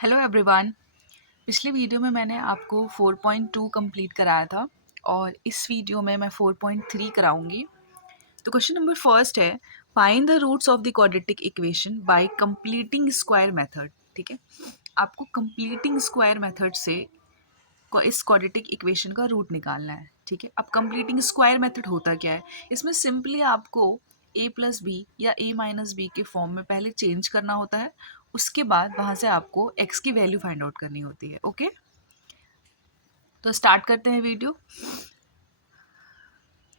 Hello everyone. पिछले video में मैंने आपको 4.2 कंप्लीट कराया था और इस वीडियो में मैं 4.3 कराऊंगी। तो क्वेश्चन नंबर फर्स्ट है, find the roots of the quadratic equation by completing square method. ठीक है, आपको कंप्लीटिंग स्क्वायर मेथड से इस क्वाड्रेटिक इक्वेशन का रूट निकालना है। ठीक है, अब कंप्लीटिंग स्क्वायर मेथड होता क्या है, इसमें सिंपली आपको a प्लस बी या a माइनस बी के फॉर्म में पहले चेंज करना होता है, उसके बाद वहाँ से आपको x की वैल्यू फाइंड आउट करनी होती है। ओके, तो स्टार्ट करते हैं वीडियो।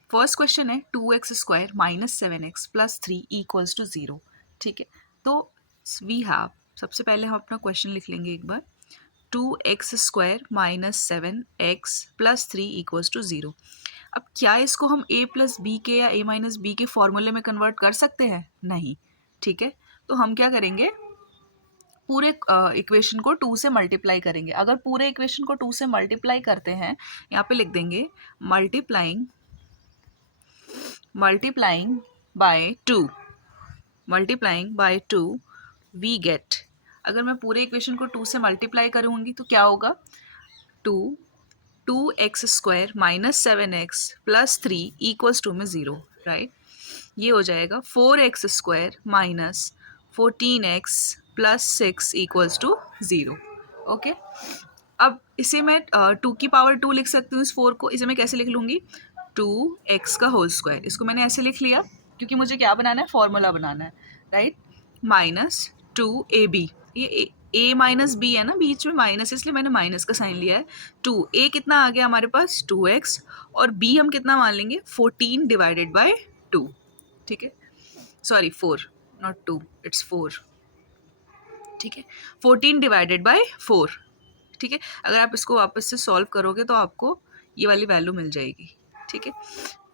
फर्स्ट क्वेश्चन है 2x² minus 7x plus 3 equals to 0। ठीक है, तो वी हैव, सबसे पहले हम अपना क्वेश्चन लिख लेंगे एक बार। 2x² minus 7x plus 3 equals to 0। अब क्या इसको हम a प्लस बी के या a माइनस बी के फॉर्मूले में कन्वर्ट कर सकते हैं? नहीं। ठीक है, तो हम क्या करेंगे, पूरे इक्वेशन को 2 से मल्टीप्लाई करेंगे। अगर पूरे इक्वेशन को 2 से मल्टीप्लाई करते हैं, यहाँ पे लिख देंगे multiplying by 2, multiplying by 2 we get. अगर मैं पूरे इक्वेशन को 2 से मल्टीप्लाई करूँगी तो क्या होगा, 2x² minus 7x plus 3 equals to में 0। राइट, ये हो जाएगा 4x² minus 14x plus 6 equals to 0। Okay, अब इसे मैं 2 की पावर 2 लिख सकती हूँ। इस 4 को, इसे मैं कैसे लिख लूँगी, 2x का होल स्क्वायर। इसको मैंने ऐसे लिख लिया क्योंकि मुझे क्या बनाना है, फॉर्मूला बनाना है। राइट, माइनस 2ab, ये a माइनस बी है ना, बीच में माइनस, इसलिए मैंने माइनस का साइन लिया है। 2a कितना आ गया हमारे पास, 2x, और b हम कितना मान लेंगे, 14 डिवाइडेड बाय 2। ठीक है, सॉरी 4, नॉट 2, इट्स 4। ठीक है, 14 डिवाइडेड बाय 4। ठीक है, अगर आप इसको वापस से सॉल्व करोगे तो आपको ये वाली वैल्यू मिल जाएगी। ठीक है,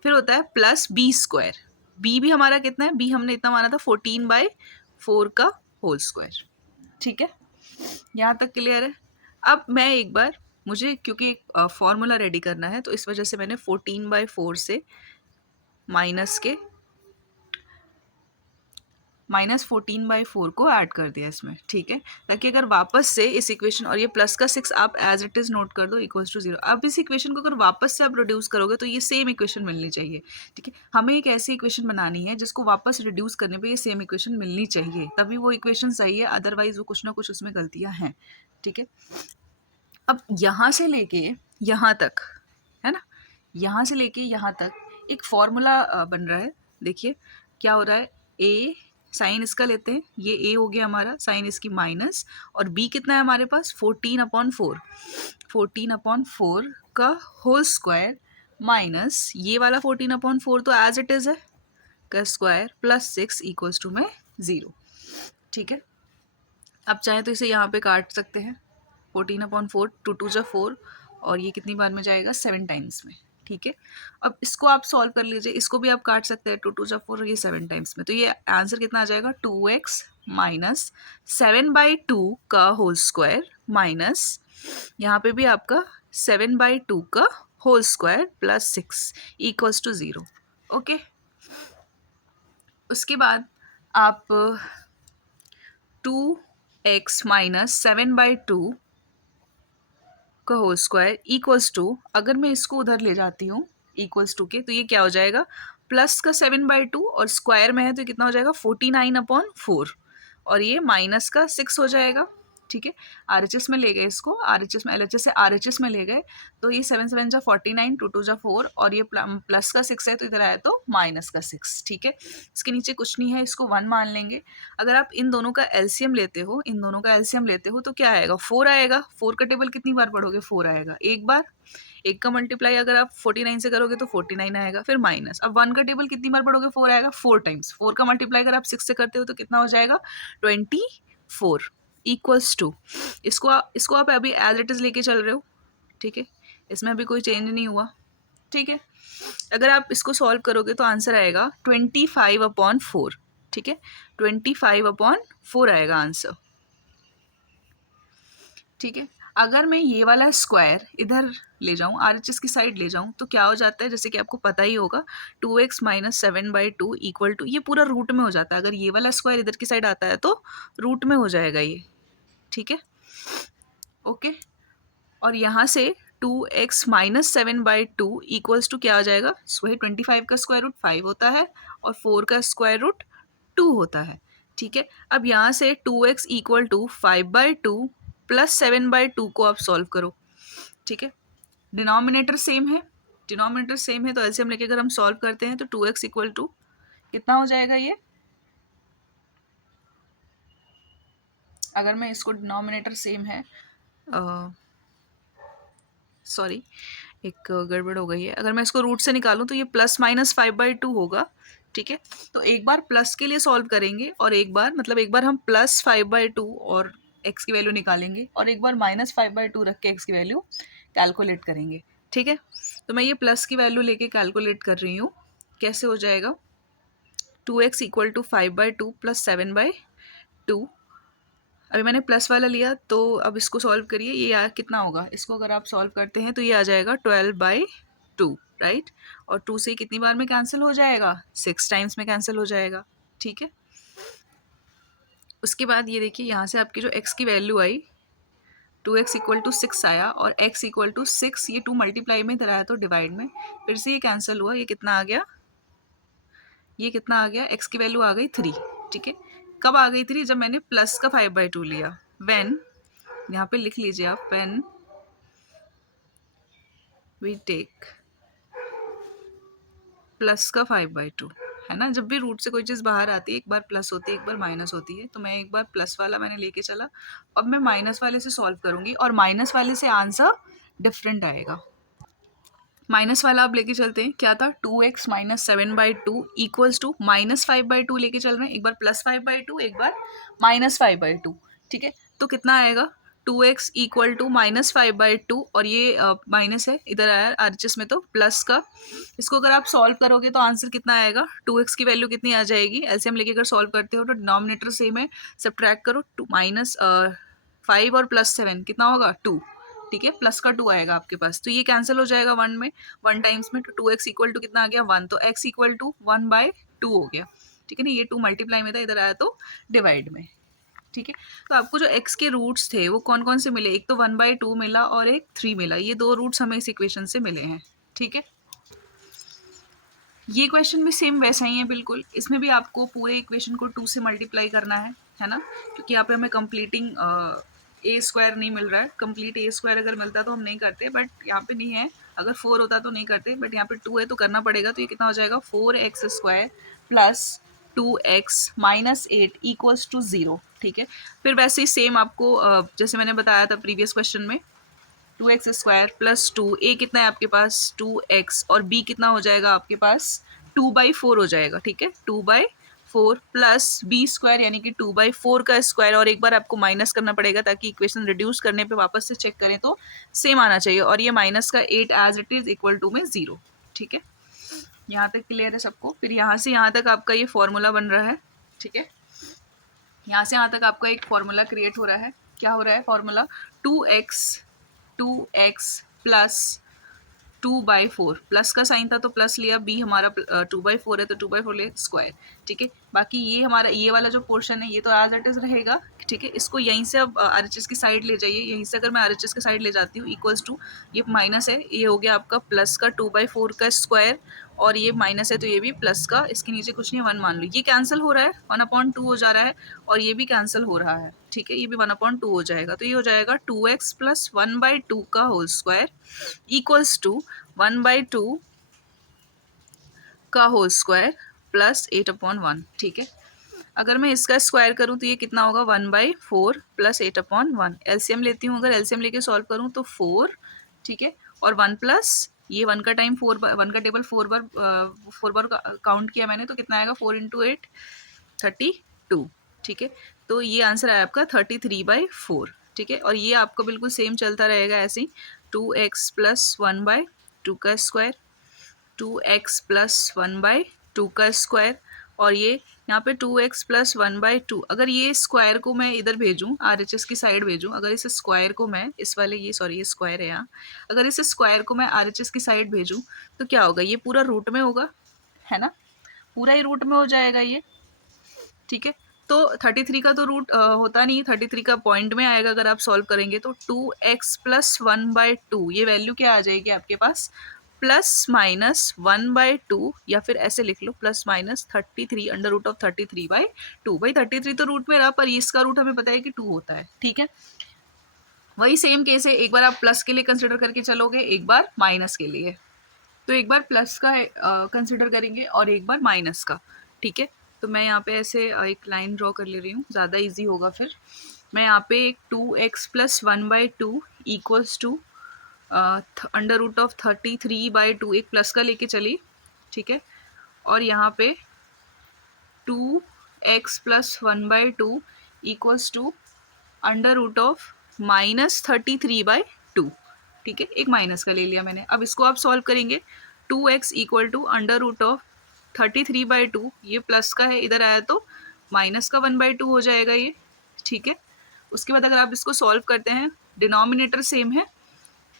फिर होता है प्लस b²। b भी हमारा कितना है, b हमने इतना माना था 14/4 का होल स्क्वायर। ठीक है, यहाँ तक क्लियर है। अब मैं एक बार, मुझे क्योंकि फॉर्मूला रेडी करना है तो इस वजह से मैंने 14/4 से -14/4 को ऐड कर दिया इसमें। ठीक है, ताकि अगर वापस से इस इक्वेशन, और ये प्लस का 6 आप एज इट इज़ नोट कर दो, इक्वल्स टू 0। अब इस इक्वेशन को अगर वापस से आप रिड्यूस करोगे तो ये सेम इक्वेशन मिलनी चाहिए। ठीक है, हमें एक ऐसी इक्वेशन बनानी है जिसको वापस रिड्यूस करने पे ये सेम इक्वेशन मिलनी चाहिए, तभी वो इक्वेशन सही है, अदरवाइज वो कुछ ना कुछ उसमें गलतियाँ हैं। ठीक है, अब यहाँ से लेके यहाँ तक, है ना, यहाँ से लेके यहाँ तक एक फॉर्मूला बन रहा है। देखिए क्या हो रहा है, a साइन इसका लेते हैं, ये a हो गया हमारा, साइन इसकी माइनस, और b कितना है हमारे पास, 14/4, 14/4 का होल स्क्वायर माइनस ये वाला 14/4 तो एज इट इज़ है का स्क्वायर प्लस 6 इक्वल्स टू में 0। ठीक है, अब चाहे तो इसे यहाँ पे काट सकते हैं, 14/4, 2 × 4, और ये कितनी बार में जाएगा, 7 टाइम्स में। ठीक है, अब इसको आप सॉल्व कर लीजिए, इसको भी आप काट सकते हैं, 2 × 4 और ये 7 टाइम्स में, तो ये आंसर कितना आ जाएगा, 2x माइनस 7/2 का होल स्क्वायर माइनस यहाँ पे भी आपका 7/2 का whole square plus 6 equals to 0। Okay, उसके बाद आप 2x माइनस 7/2 का होल स्क्वायर इक्वल्स टू, अगर मैं इसको उधर ले जाती हूँ इक्वल्स टू के, तो ये क्या हो जाएगा, प्लस का 7/2 और स्क्वायर में है तो कितना हो जाएगा, 49/4, और ये माइनस का 6 हो जाएगा। ठीक है, RHS में ले गए इसको, RHS में, LHS से RHS में ले गए, तो ये 7 7 जा 49, 2 2 जा 4, और ये प्लस का 6 है तो इधर आया तो माइनस का 6। ठीक है, इसके नीचे कुछ नहीं है, इसको 1 मान लेंगे। अगर आप इन दोनों का एलसीएम लेते हो, इन दोनों का एलसीएम लेते हो तो क्या आएगा, 4 आएगा। 4 का टेबल कितनी बार पढ़ोगे, 4 आएगा एक बार। एक का मल्टीप्लाई अगर आप 49 से करोगे तो 49 आएगा, फिर माइनस। अब 1 का टेबल कितनी बार पढ़ोगे, 4 आएगा 4 टाइम्स। 4 का मल्टीप्लाई अगर आप 6 से करते हो तो कितना हो जाएगा, 24 इक्वल्स टू, इसको आप अभी एज इट इज़ लेके चल रहे हो। ठीक है, इसमें अभी कोई चेंज नहीं हुआ। ठीक है, अगर आप इसको सॉल्व करोगे तो आंसर आएगा 25/4। ठीक है, 25/4 आएगा आंसर। ठीक है, अगर मैं ये वाला स्क्वायर इधर ले जाऊँ, RHS की साइड ले जाऊँ, तो क्या हो जाता है, जैसे कि आपको पता ही होगा, 2x माइनस 7/2 इक्वल टू, ये पूरा रूट में हो जाता है। अगर ये वाला स्क्वायर इधर की साइड आता है तो रूट में हो जाएगा ये। ठीक है, ओके, और यहाँ से 2x माइनस 7/2 इक्वल्स टू क्या आ जाएगा, वही 25 का स्क्वायर रूट 5 होता है और 4 का स्क्वायर रूट 2 होता है। ठीक है, अब यहाँ से 2x इक्वल टू 5/2 प्लस 7/2 को आप सॉल्व करो। ठीक है, डिनोमिनेटर सेम है, डिनोमिनेटर सेम है, तो एलसीएम लेके अगर हम सॉल्व करते हैं तो 2x इक्वल टू कितना हो जाएगा ये, अगर मैं इसको डिनोमिनेटर सेम है, सॉरी एक गड़बड़ हो गई है, अगर मैं इसको रूट से निकालूं तो ये प्लस माइनस 5/2 होगा। ठीक है, तो एक बार प्लस के लिए सॉल्व करेंगे और एक बार मतलब एक बार हम प्लस 5/2 और एक्स की वैल्यू निकालेंगे और एक बार माइनस 5/2 रख के एक्स की वैल्यू कैलकुलेट करेंगे। ठीक है, तो मैं ये प्लस की वैल्यू लेके कैलकुलेट कर रही हूँ, कैसे हो जाएगा, 2x इक्वल टू 5/2 प्लस 7/2, अभी मैंने प्लस वाला लिया तो अब इसको सॉल्व करिए, ये कितना होगा, इसको अगर आप सॉल्व करते हैं तो ये आ जाएगा 12/2, राइट, और 2 से कितनी बार में कैंसिल हो जाएगा, 6 टाइम्स में कैंसिल हो जाएगा। ठीक है, उसके बाद ये देखिए यहाँ से आपकी जो x की value I 2x equal to 6 आया और x इक्वल टू 6, ये 2 मल्टीप्लाई में इधर आया तो डिवाइड में, फिर से ये कैंसिल हुआ, ये कितना आ गया, ये कितना आ गया, x की वैल्यू आ गई 3। ठीक है, कब आ गई 3, जब मैंने प्लस का 5/2 लिया, व्हेन, यहाँ पे लिख लीजिए आप, व्हेन वी टेक प्लस का 5/2, है ना, जब भी रूट से कोई चीज़ बाहर आती है एक बार प्लस होती है एक बार माइनस होती है, तो मैं एक बार प्लस वाला मैंने लेके चला, अब मैं माइनस वाले से सॉल्व करूंगी और माइनस वाले से आंसर डिफरेंट आएगा। माइनस वाला आप लेके चलते हैं, क्या था, 2x minus 7/2 equals to minus 5/2 लेके चल रहे हैं, एक बार प्लस 5/2 एक बार माइनस 5/2। ठीक है, तो कितना आएगा, 2x इक्वल टू माइनस 5/2 और ये माइनस है इधर आया आरएचएस में तो प्लस का, इसको अगर आप सॉल्व करोगे तो आंसर कितना आएगा, 2x की वैल्यू कितनी आ जाएगी, एलसीएम लेके अगर सॉल्व करते हो तो डिनोमिनेटर सेम है, सब्ट्रैक्ट करो, 2 माइनस 5 और प्लस 7 कितना होगा 2। ठीक है, प्लस का 2 आएगा आपके पास, तो ये कैंसिल हो जाएगा 1 में, 1 टाइम्स में, तो 2x इक्वल टू कितना आ गया 1, तो x इक्वल टू 1/2 हो गया। ठीक है ना, ये 2 मल्टीप्लाई में था, इधर आया तो डिवाइड में। ठीक है, तो आपको जो x के रूट्स थे वो कौन कौन से मिले, एक तो 1/2 मिला और एक 3 मिला, ये 2 रूट्स हमें इस इक्वेशन से मिले हैं। ठीक है, ये क्वेश्चन भी सेम वैसा ही है बिल्कुल, इसमें भी आपको पूरे इक्वेशन को 2 से मल्टीप्लाई करना है ना, क्योंकि यहाँ पे हमें कंप्लीटिंग ए स्क्वायर नहीं मिल रहा है, कंप्लीट ए स्क्वायर अगर मिलता तो हम नहीं करते, बट यहाँ पे नहीं है, अगर 4 होता तो नहीं करते, बट यहाँ पे 2 है तो करना पड़ेगा, तो ये कितना हो जाएगा 4x² plus 2x minus 8 equals to 0। ठीक है, फिर वैसे ही सेम आपको जैसे मैंने बताया था प्रीवियस क्वेश्चन में, 2x² प्लस 2, ए कितना है आपके पास 2x और b कितना हो जाएगा आपके पास 2/4 हो जाएगा। ठीक है, 2/4 प्लस b² यानी कि 2/4 का स्क्वायर, और एक बार आपको माइनस करना पड़ेगा ताकि इक्वेशन रिड्यूस करने पे वापस से चेक करें तो सेम आना चाहिए, और ये माइनस का 8 as it is equal to में 0। ठीक है, यहाँ तक क्लियर है सबको, फिर यहाँ से यहाँ तक आपका ये फॉर्मूला बन रहा है। ठीक है, यहाँ से यहाँ तक आपका एक फॉर्मूला क्रिएट हो रहा है, क्या हो रहा है फॉर्मूला, 2x प्लस 2/4, प्लस का साइन था तो प्लस लिया, बी हमारा 2/4 है तो 2/4 ले स्क्वायर। ठीक है, बाकी ये हमारा ये वाला जो पोर्शन है ये तो एज इट इज रहेगा। ठीक है, इसको यहीं से अब आरएचएस की साइड ले जाइए, यहीं से अगर मैं आरएचएस की साइड ले जाती हूँ इक्वल्स टू, ये माइनस है, ये हो गया आपका प्लस का 2/4 का स्क्वायर, और ये माइनस है तो ये भी प्लस का, इसके नीचे कुछ नहीं है 1 मान लो, ये कैंसिल हो रहा है 1/2 हो जा रहा है, और ये भी कैंसिल हो रहा है। ठीक है, ये भी 1/2 हो जाएगा, तो ये हो जाएगा 2x प्लस 1/2 का होल स्क्वायर इक्वल्स टू 1/2 का होल स्क्वायर प्लस 8/1। ठीक है, अगर मैं इसका स्क्वायर करूं तो ये कितना होगा 1/4 प्लस 8/1, एलसीएम लेती हूँ, अगर एलसीएम लेके सॉल्व करूं तो 4। ठीक है, और 1 प्लस ये 1 का टाइम 4 बार, 1 का टेबल 4 बार काउंट किया मैंने, तो कितना आएगा 4 × 8 32। ठीक है, तो ये आंसर आया आपका 33/4। ठीक है, और ये आपका बिल्कुल सेम चलता रहेगा ऐसे ही, 2x प्लस 1/2 का स्क्वायर, 2x प्लस 1/2 का स्क्वायर, और ये यहाँ पे 2x प्लस 1/2, अगर ये स्क्वायर को मैं इधर भेजूँ आरएचएस की साइड भेजूँ, अगर इस स्क्वायर को मैं इस वाले ये सॉरी ये स्क्वायर है यहाँ, अगर इस स्क्वायर को मैं आरएचएस की साइड भेजूँ तो क्या होगा, ये पूरा रूट में होगा, है ना, पूरा ही रूट में हो जाएगा ये। ठीक है, तो 33 का तो रूट होता नहीं, 33 का पॉइंट में आएगा अगर आप सॉल्व करेंगे तो 2x प्लस 1/2 ये वैल्यू क्या आ जाएगी आपके पास, प्लस माइनस 1/2 या फिर ऐसे लिख लो plus minus 33 under root of 33/2। भाई 33 तो रूट में रहा पर इसका रूट हमें पता है कि 2 होता है, ठीक है। वही सेम केस है, एक बार आप प्लस के लिए कंसिडर करके चलोगे, एक बार माइनस के लिए। तो एक बार प्लस का कंसिडर करेंगे और एक बार माइनस का, ठीक है। तो मैं यहाँ पे ऐसे एक लाइन ड्रॉ कर ले रही हूँ, ज़्यादा इजी होगा फिर। मैं यहाँ पे एक 2x plus 1/2 equals to under root of 33/2 एक प्लस का लेके चली, ठीक है। और यहाँ पे 2x plus 1/2 equals to under root of -33/2, ठीक है। एक माइनस का ले लिया मैंने। अब इसको आप सॉल्व करेंगे, 2x equal to under root of 33/2, ये प्लस का है, इधर आया तो माइनस का 1/2 हो जाएगा ये, ठीक है। उसके बाद अगर आप इसको सॉल्व करते हैं, डिनोमिनेटर सेम है,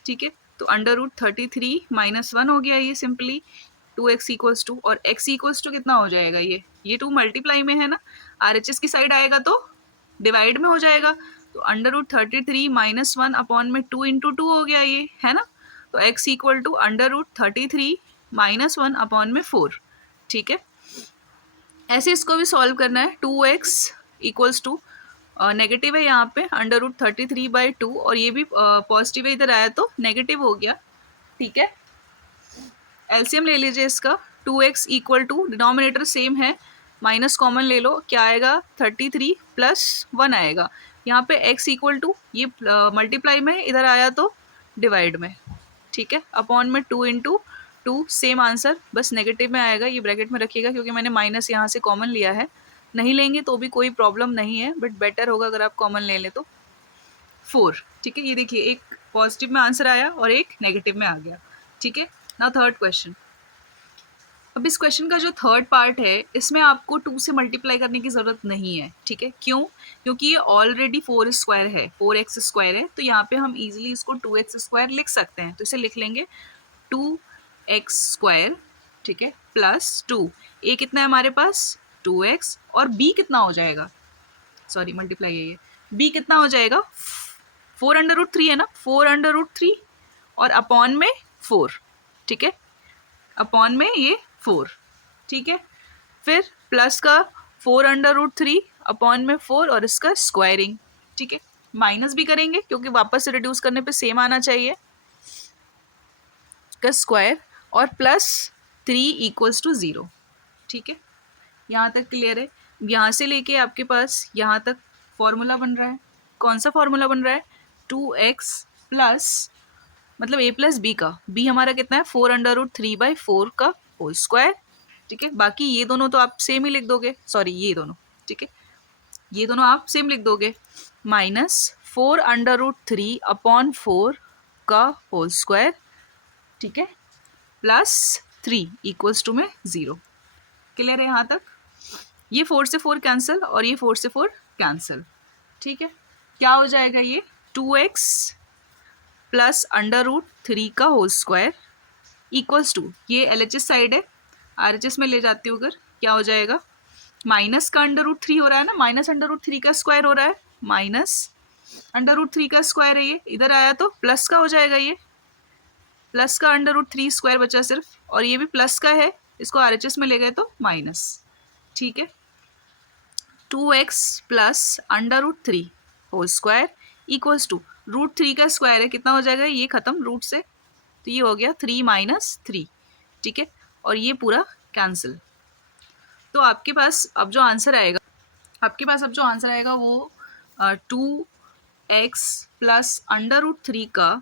ठीक है। तो अंडर रूट 33 माइनस 1 हो गया ये सिंपली, 2x इक्वल्स टू, और x इक्वल्स टू कितना हो जाएगा, ये 2 मल्टीप्लाई में है ना, RHS की साइड आएगा तो डिवाइड में हो जाएगा। तो अंडर रूट 33 माइनस 1 अपॉन में 2 इंटू 2 हो गया ये, है ना। तो x equal to under root 33 minus 1 upon में 4, ठीक है। ऐसे इसको भी सॉल्व करना है, 2x इक्वल्स टू नेगेटिव है यहाँ पे अंडर रूट 33/2 और ये भी पॉजिटिव है, इधर आया तो नेगेटिव हो गया, ठीक है। एलसीएम ले लीजिए इसका, 2x equal to denominator same है, माइनस कॉमन ले लो, क्या आएगा 33 प्लस 1 आएगा। यहाँ पे x इक्वल टू ये मल्टीप्लाई में, इधर आया तो डिवाइड में, ठीक है। अपॉन में 2 इंटू 2 सेम आंसर, बस नेगेटिव में आएगा, ये ब्रैकेट में रखिएगा क्योंकि मैंने माइनस यहाँ से कॉमन लिया है। नहीं लेंगे तो भी कोई प्रॉब्लम नहीं है, बट बेटर होगा अगर आप कॉमन ले लें तो 4, ठीक है। ये देखिए एक पॉजिटिव में आंसर आया और एक नेगेटिव में आ गया, ठीक है। Now third question. अब इस क्वेश्चन का जो थर्ड पार्ट है, इसमें आपको 2 से मल्टीप्लाई करने की ज़रूरत नहीं है, ठीक है। क्यों? क्योंकि ये ऑलरेडी 4 स्क्वायर है, 4x स्क्वायर है, तो यहाँ पे हम इजीली इसको 2x स्क्वायर लिख सकते हैं। तो इसे लिख लेंगे 2x स्क्वायर, ठीक है, प्लस 2, ए कितना है हमारे पास 2x, और b कितना हो जाएगा, सॉरी मल्टीप्लाई है ये, b कितना हो जाएगा 4√3 है ना, 4√3 और अपॉन में 4, ठीक है, अपॉन में ये 4, ठीक है। फिर प्लस का 4√3 अपॉन में 4 और इसका स्क्वायरिंग, ठीक है। माइनस भी करेंगे क्योंकि वापस से रिड्यूस करने पे सेम आना चाहिए, का स्क्वायर, और प्लस 3 इक्वल्स टू 0, ठीक है। यहाँ तक क्लियर है। यहाँ से लेके आपके पास यहाँ तक फॉर्मूला बन रहा है, कौन सा फॉर्मूला बन रहा है, 2x प्लस मतलब a प्लस बी का, b हमारा कितना है 4√3/4 का होल स्क्वायर, ठीक है। बाकी ये दोनों तो आप सेम ही लिख दोगे, सॉरी ये दोनों, ठीक है, ये दोनों आप सेम लिख दोगे, माइनस 4√3/4 का होल स्क्वायर, ठीक है, प्लस 3 इक्वल्स टू में 0। क्लियर है यहाँ तक? ये 4 से 4 कैंसिल और ये 4 से 4 कैंसिल, ठीक है। क्या हो जाएगा ये 2x प्लस √3 का होल स्क्वायर इक्वल्स टू, ये LHS साइड है, RHS में ले जाती हूँ अगर, क्या हो जाएगा, माइनस का √3 हो रहा है ना, माइनस √3 का स्क्वायर हो रहा है, माइनस √3 का स्क्वायर है ये, इधर आया तो प्लस का हो जाएगा, ये प्लस का √3 स्क्वायर बचा सिर्फ, और ये भी प्लस का है, इसको RHS में ले गए तो माइनस, ठीक है। 2x plus √3 whole square equals to √3 का स्क्वायर है, कितना हो जाएगा, ये खत्म रूट से, तो ये हो गया 3 - 3, ठीक है, और ये पूरा कैंसिल। तो आपके पास अब जो आंसर आएगा, वो 2x प्लस √3 का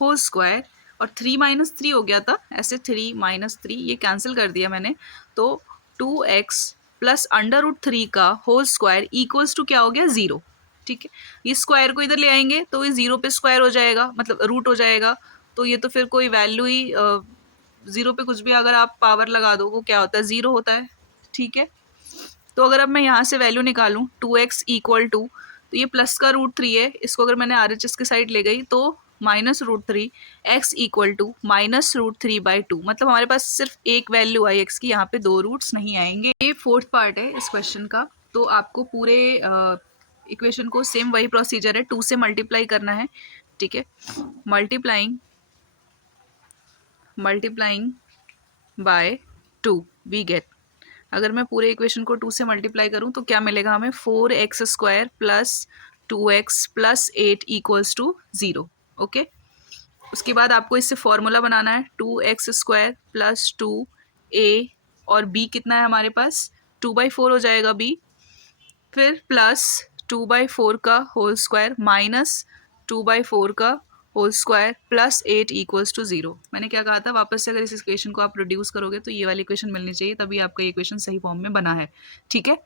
होल स्क्वायर, और 3 - 3 हो गया था, ऐसे 3 - 3 ये कैंसिल कर दिया मैंने, तो 2x प्लस √3 का होल स्क्वायर इक्वल्स टू क्या हो गया 0, ठीक है। ये स्क्वायर को इधर ले आएंगे तो ये 0 पे स्क्वायर हो जाएगा, मतलब रूट हो जाएगा, तो ये तो फिर कोई वैल्यू ही 0 पे कुछ भी अगर आप पावर लगा दो वो क्या होता है 0 होता है, ठीक है। तो अगर अब मैं यहाँ से वैल्यू निकालूँ 2x इक्वल टू, तो ये प्लस का √3 है, इसको अगर मैंने RHS की साइड ले गई तो -√3, x इक्वल टू -√3/2, मतलब हमारे पास सिर्फ एक वैल्यू आई x की, यहाँ पे 2 रूट्स नहीं आएंगे। ये फोर्थ पार्ट है इस क्वेश्चन का। तो आपको पूरे इक्वेशन को सेम वही प्रोसीजर है, 2 से मल्टीप्लाई करना है, ठीक है। मल्टीप्लाइंग बाय 2 वी गेट, अगर मैं पूरे इक्वेशन को 2 से मल्टीप्लाई करूं तो क्या मिलेगा हमें, 4x² plus 2x plus 8 equals to 0। Okay, उसके बाद आपको इससे फॉर्मूला बनाना है, 2x² प्लस 2a और b कितना है हमारे पास, 2/4 हो जाएगा b, फिर प्लस 2/4 का होल स्क्वायर माइनस 2/4 का whole square plus 8 equals to 0। मैंने क्या कहा था, वापस से अगर इस इक्वेशन को आप रिड्यूस करोगे तो ये वाली इक्वेशन मिलनी चाहिए, तभी आपका ये इक्वेशन सही फॉर्म में बना है, ठीक है।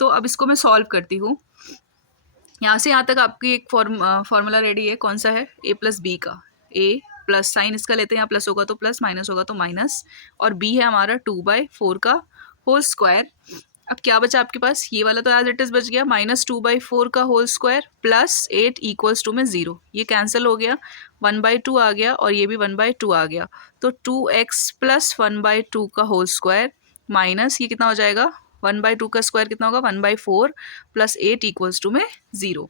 तो अब इसको मैं सॉल्व करती हूँ। यहाँ से यहाँ तक आपकी एक फॉर्मूला रेडी है, कौन सा है, a प्लस बी का। a प्लस साइन इसका लेते हैं, यहाँ प्लस होगा तो प्लस, माइनस होगा तो माइनस, और b है हमारा 2/4 का होल स्क्वायर। अब क्या बचा आपके पास, ये वाला तो एज इट इज बच गया, माइनस 2/4 का whole square plus 8 equals to में 0, ये कैंसिल हो गया, 1/2 आ गया और ये भी 1/2 आ गया, तो 2x प्लस 1/2 का होल स्क्वायर माइनस ये कितना हो जाएगा, 1/2 का स्क्वायर कितना होगा, 1/4 प्लस 8 इक्वल्स टू में 0,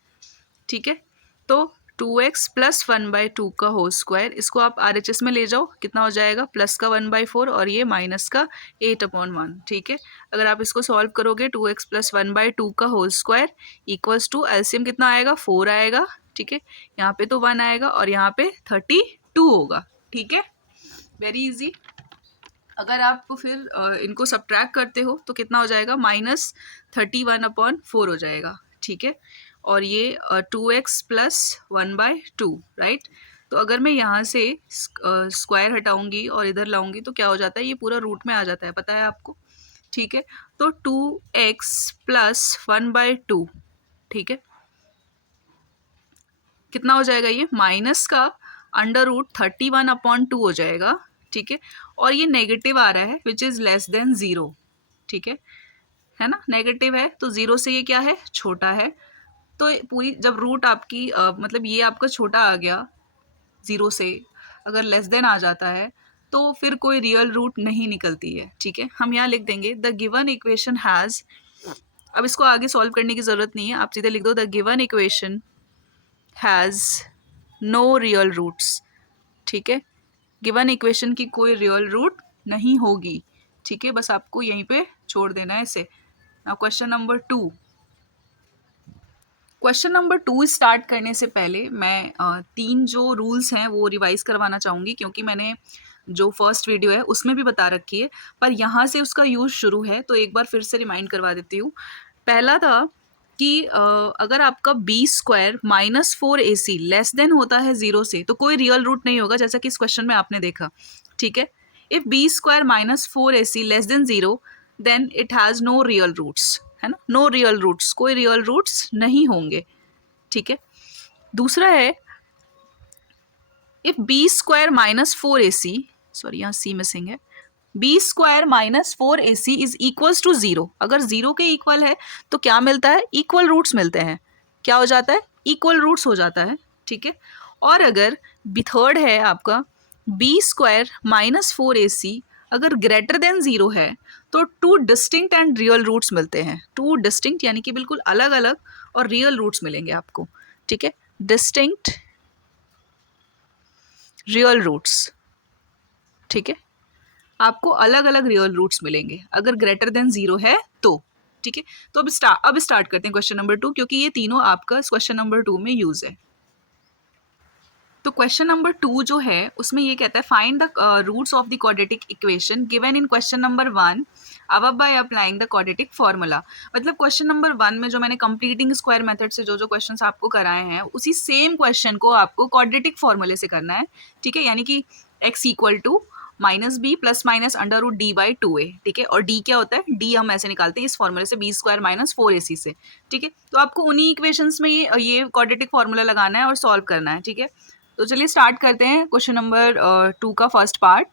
ठीक है। तो 2x प्लस 1/2 का होल स्क्वायर, इसको आप RHS में ले जाओ, कितना हो जाएगा, प्लस का 1/4 और ये माइनस का 8/1, ठीक है। अगर आप इसको सॉल्व करोगे, 2x प्लस 1/2 का whole square equals to LCM कितना आएगा, 4 आएगा, ठीक है। यहाँ पे तो 1 आएगा और यहाँ पे 32 होगा, ठीक है, वेरी इजी। अगर आप फिर इनको सब्ट्रैक्ट करते हो तो कितना हो जाएगा, -31/4 हो जाएगा, ठीक है। और ये 2x प्लस 1/2, राइट। तो अगर मैं यहाँ से स्क्वायर हटाऊंगी और इधर लाऊंगी तो क्या हो जाता है, ये पूरा रूट में आ जाता है, पता है आपको, ठीक है। तो 2x प्लस 1/2, ठीक है, कितना हो जाएगा, ये माइनस का √31/2 हो जाएगा, ठीक है। और ये नेगेटिव आ रहा है विच इज़ लेस देन 0, ठीक है ना, नेगेटिव है तो 0 से ये क्या है, छोटा है। तो पूरी जब रूट आपकी मतलब ये आपका छोटा आ गया 0 से, अगर लेस देन आ जाता है तो फिर कोई रियल रूट नहीं निकलती है, ठीक है। हम यहाँ लिख देंगे द गिवन इक्वेशन हैज़, अब इसको आगे सॉल्व करने की ज़रूरत नहीं है, आप सीधे लिख दो the given equation has no real roots, ठीक है। गिवन इक्वेशन की कोई रियल रूट नहीं होगी, ठीक है, बस आपको यहीं पे छोड़ देना है इसे। Now question number 2। Question number 2 start करने से पहले मैं 3 जो रूल्स हैं वो रिवाइज करवाना चाहूँगी, क्योंकि मैंने जो फर्स्ट वीडियो है उसमें भी बता रखी है, पर यहाँ से उसका यूज़ शुरू है तो एक बार फिर से रिमाइंड करवा देती हूँ। पहला था कि अगर आपका b² minus 4ac less then होता है 0 से तो कोई रियल रूट नहीं होगा, जैसा कि इस क्वेश्चन में आपने देखा, ठीक है। If b² minus 4ac less than 0 then it has no real roots, है ना, नो रियल रूट्स, कोई रियल रूट्स नहीं होंगे, ठीक है। दूसरा है if b² minus 4ac, sorry यहाँ c मिसिंग है, b² minus 4ac is equals to 0, अगर 0 के इक्वल है तो क्या मिलता है, इक्वल रूट्स मिलते हैं, क्या हो जाता है, इक्वल रूट्स हो जाता है, ठीक है। और अगर थर्ड है आपका b² माइनस 4ac अगर ग्रेटर देन 0 है तो 2 डिस्टिंक्ट एंड रियल रूट्स मिलते हैं, 2 डिस्टिंक्ट यानी कि बिल्कुल अलग अलग और रियल रूट्स मिलेंगे आपको, ठीक है, डिस्टिंक्ट रियल रूट्स, ठीक है, आपको अलग अलग रियल रूट्स मिलेंगे अगर ग्रेटर देन 0 है तो, ठीक है। तो अब स्टार्ट करते हैं क्वेश्चन नंबर 2, क्योंकि ये तीनों आपका क्वेश्चन नंबर 2 में यूज है। तो क्वेश्चन नंबर 2 जो है उसमें ये कहता है find the roots of the quadratic equation given in question number 1 अब by applying the quadratic formula. मतलब क्वेश्चन नंबर 1 में जो मैंने कंप्लीटिंग स्क्वायर मेथड से जो जो क्वेश्चंस आपको कराए हैं उसी सेम क्वेश्चन को आपको क्वाड्रेटिक फॉर्मूले से करना है, ठीक है। यानी कि x equal to -b plus minus √d/2a, ठीक है। और d क्या होता है, d हम ऐसे निकालते हैं इस फॉर्मूले से b² माइनस 4ac से, ठीक है। तो आपको उन्हीं इक्वेशंस में ये क्वाड्रेटिक फॉर्मूला लगाना है और सॉल्व करना है, ठीक है। तो चलिए स्टार्ट करते हैं क्वेश्चन नंबर 2 का फर्स्ट पार्ट।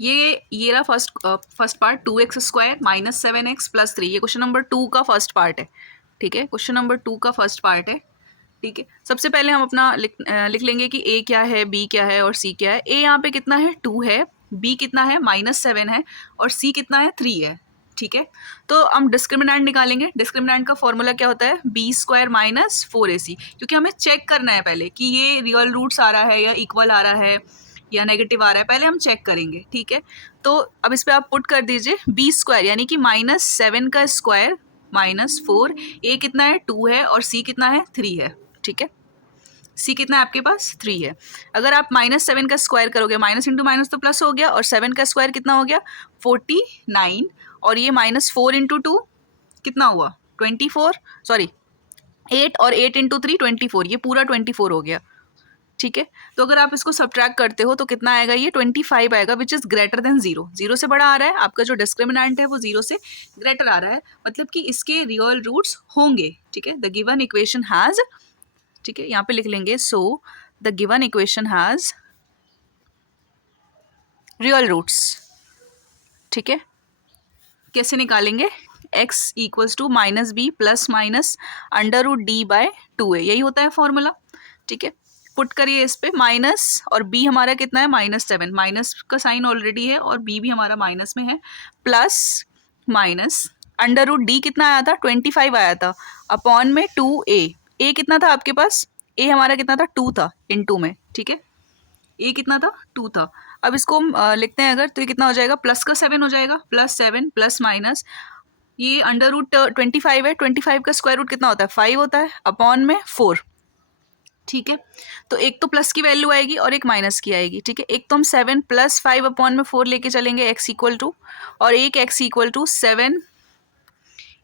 ये रहा first part, 2x² minus 7x plus 3, ये क्वेश्चन नंबर 2 का फर्स्ट पार्ट है, ठीक है। क्वेश्चन नंबर 2 का फर्स्ट पार्ट है, ठीक है। सबसे पहले हम अपना लिख लेंगे कि a क्या है, b क्या है और c क्या है। a यहाँ पे कितना है, 2 है, b कितना है, -7 है और c कितना है, 3 है, ठीक है। तो हम डिस्क्रिमिनेंट निकालेंगे। डिस्क्रिमिनेंट का फॉर्मूला क्या होता है, बी स्क्वायर माइनस 4ac, क्योंकि हमें चेक करना है पहले कि ये रियल रूट्स आ रहा है या इक्वल आ रहा है या नेगेटिव आ रहा है, पहले हम चेक करेंगे, ठीक है। तो अब इस पर आप पुट कर दीजिए बी स्क्वायर यानी कि -7 का स्क्वायर -4, ए कितना है 2 है और सी कितना है 3 है, ठीक है। सी कितना है आपके पास 3 है। अगर आप -7 का स्क्वायर करोगे, माइनस इंटू माइनस तो प्लस हो गया, और 7 का स्क्वायर कितना हो गया 49, और ये -4 इंटू 2 कितना हुआ 24, सॉरी 8, और 8 इंटू 3 24, ये पूरा 24 हो गया, ठीक है। तो अगर आप इसको सब्ट्रैक्ट करते हो तो कितना आएगा, ये 25 आएगा, विच इज ग्रेटर देन 0। 0 से बड़ा आ रहा है, आपका जो डिस्क्रिमिनेंट है वो 0 से ग्रेटर आ रहा है, मतलब कि इसके रियल रूट्स होंगे, ठीक है। द गिवन इक्वेशन हैज, ठीक है, यहाँ पे लिख लेंगे, so the given equation has real roots, ठीक है। कैसे निकालेंगे, x equals to -b plus minus √d/2a, यही होता है फॉर्मूला, ठीक है। पुट करिए इस पे, माइनस और b हमारा कितना है -7, माइनस का साइन ऑलरेडी है और b भी हमारा माइनस में है, प्लस माइनस √d कितना आया था 25 आया था, अपॉन में 2a, a कितना था आपके पास, a हमारा कितना था 2 था इनटू में, ठीक है। ए कितना था 2 था। अब इसको हम लिखते हैं अगर, तो ये कितना हो जाएगा, प्लस का 7 हो जाएगा, +7 प्लस माइनस, ये √25 है, 25 का स्क्वायर रूट कितना होता है 5 होता है, अपॉन में 4, ठीक है। तो एक तो प्लस की वैल्यू आएगी और एक माइनस की आएगी, ठीक है। एक तो हम 7 + 5 अपॉन में 4 लेके चलेंगे x इक्वल टू, और एक x इक्वल टू 7,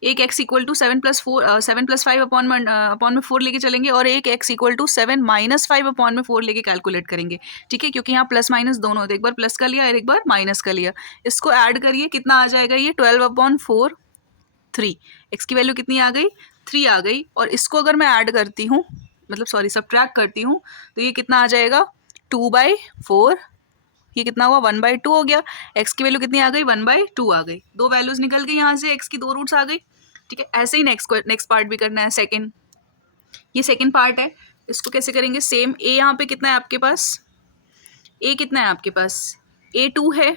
एक x इक्वल टू 7 + 5 अपॉन में 4 लेके चलेंगे, और एक x इक्वल टू 7 - 5 अपॉन में 4 लेके कैलकुलेट करेंगे, ठीक है, क्योंकि यहाँ प्लस माइनस दोनों होते हैं, एक बार प्लस का लिया और एक बार माइनस का लिया। इसको ऐड करिए, कितना आ जाएगा ये 12/4, 3, x की वैल्यू कितनी आ गई 3 आ गई, और इसको अगर मैं ऐड करती हूँ, मतलब सॉरी सब्ट्रैक्ट करती हूँ, तो ये कितना आ जाएगा 2/4, ये कितना हुआ 1/2 हो गया, x की वैल्यू कितनी आ गई 1/2 आ गई, दो वैल्यूज निकल गई यहाँ से, x की 2 रूट्स आ गई, ठीक है। ऐसे ही नेक्स्ट पार्ट भी करना है, सेकंड, ये सेकंड पार्ट है, इसको कैसे करेंगे, सेम, a यहाँ पे कितना है आपके पास, a कितना है आपके पास, a 2 है,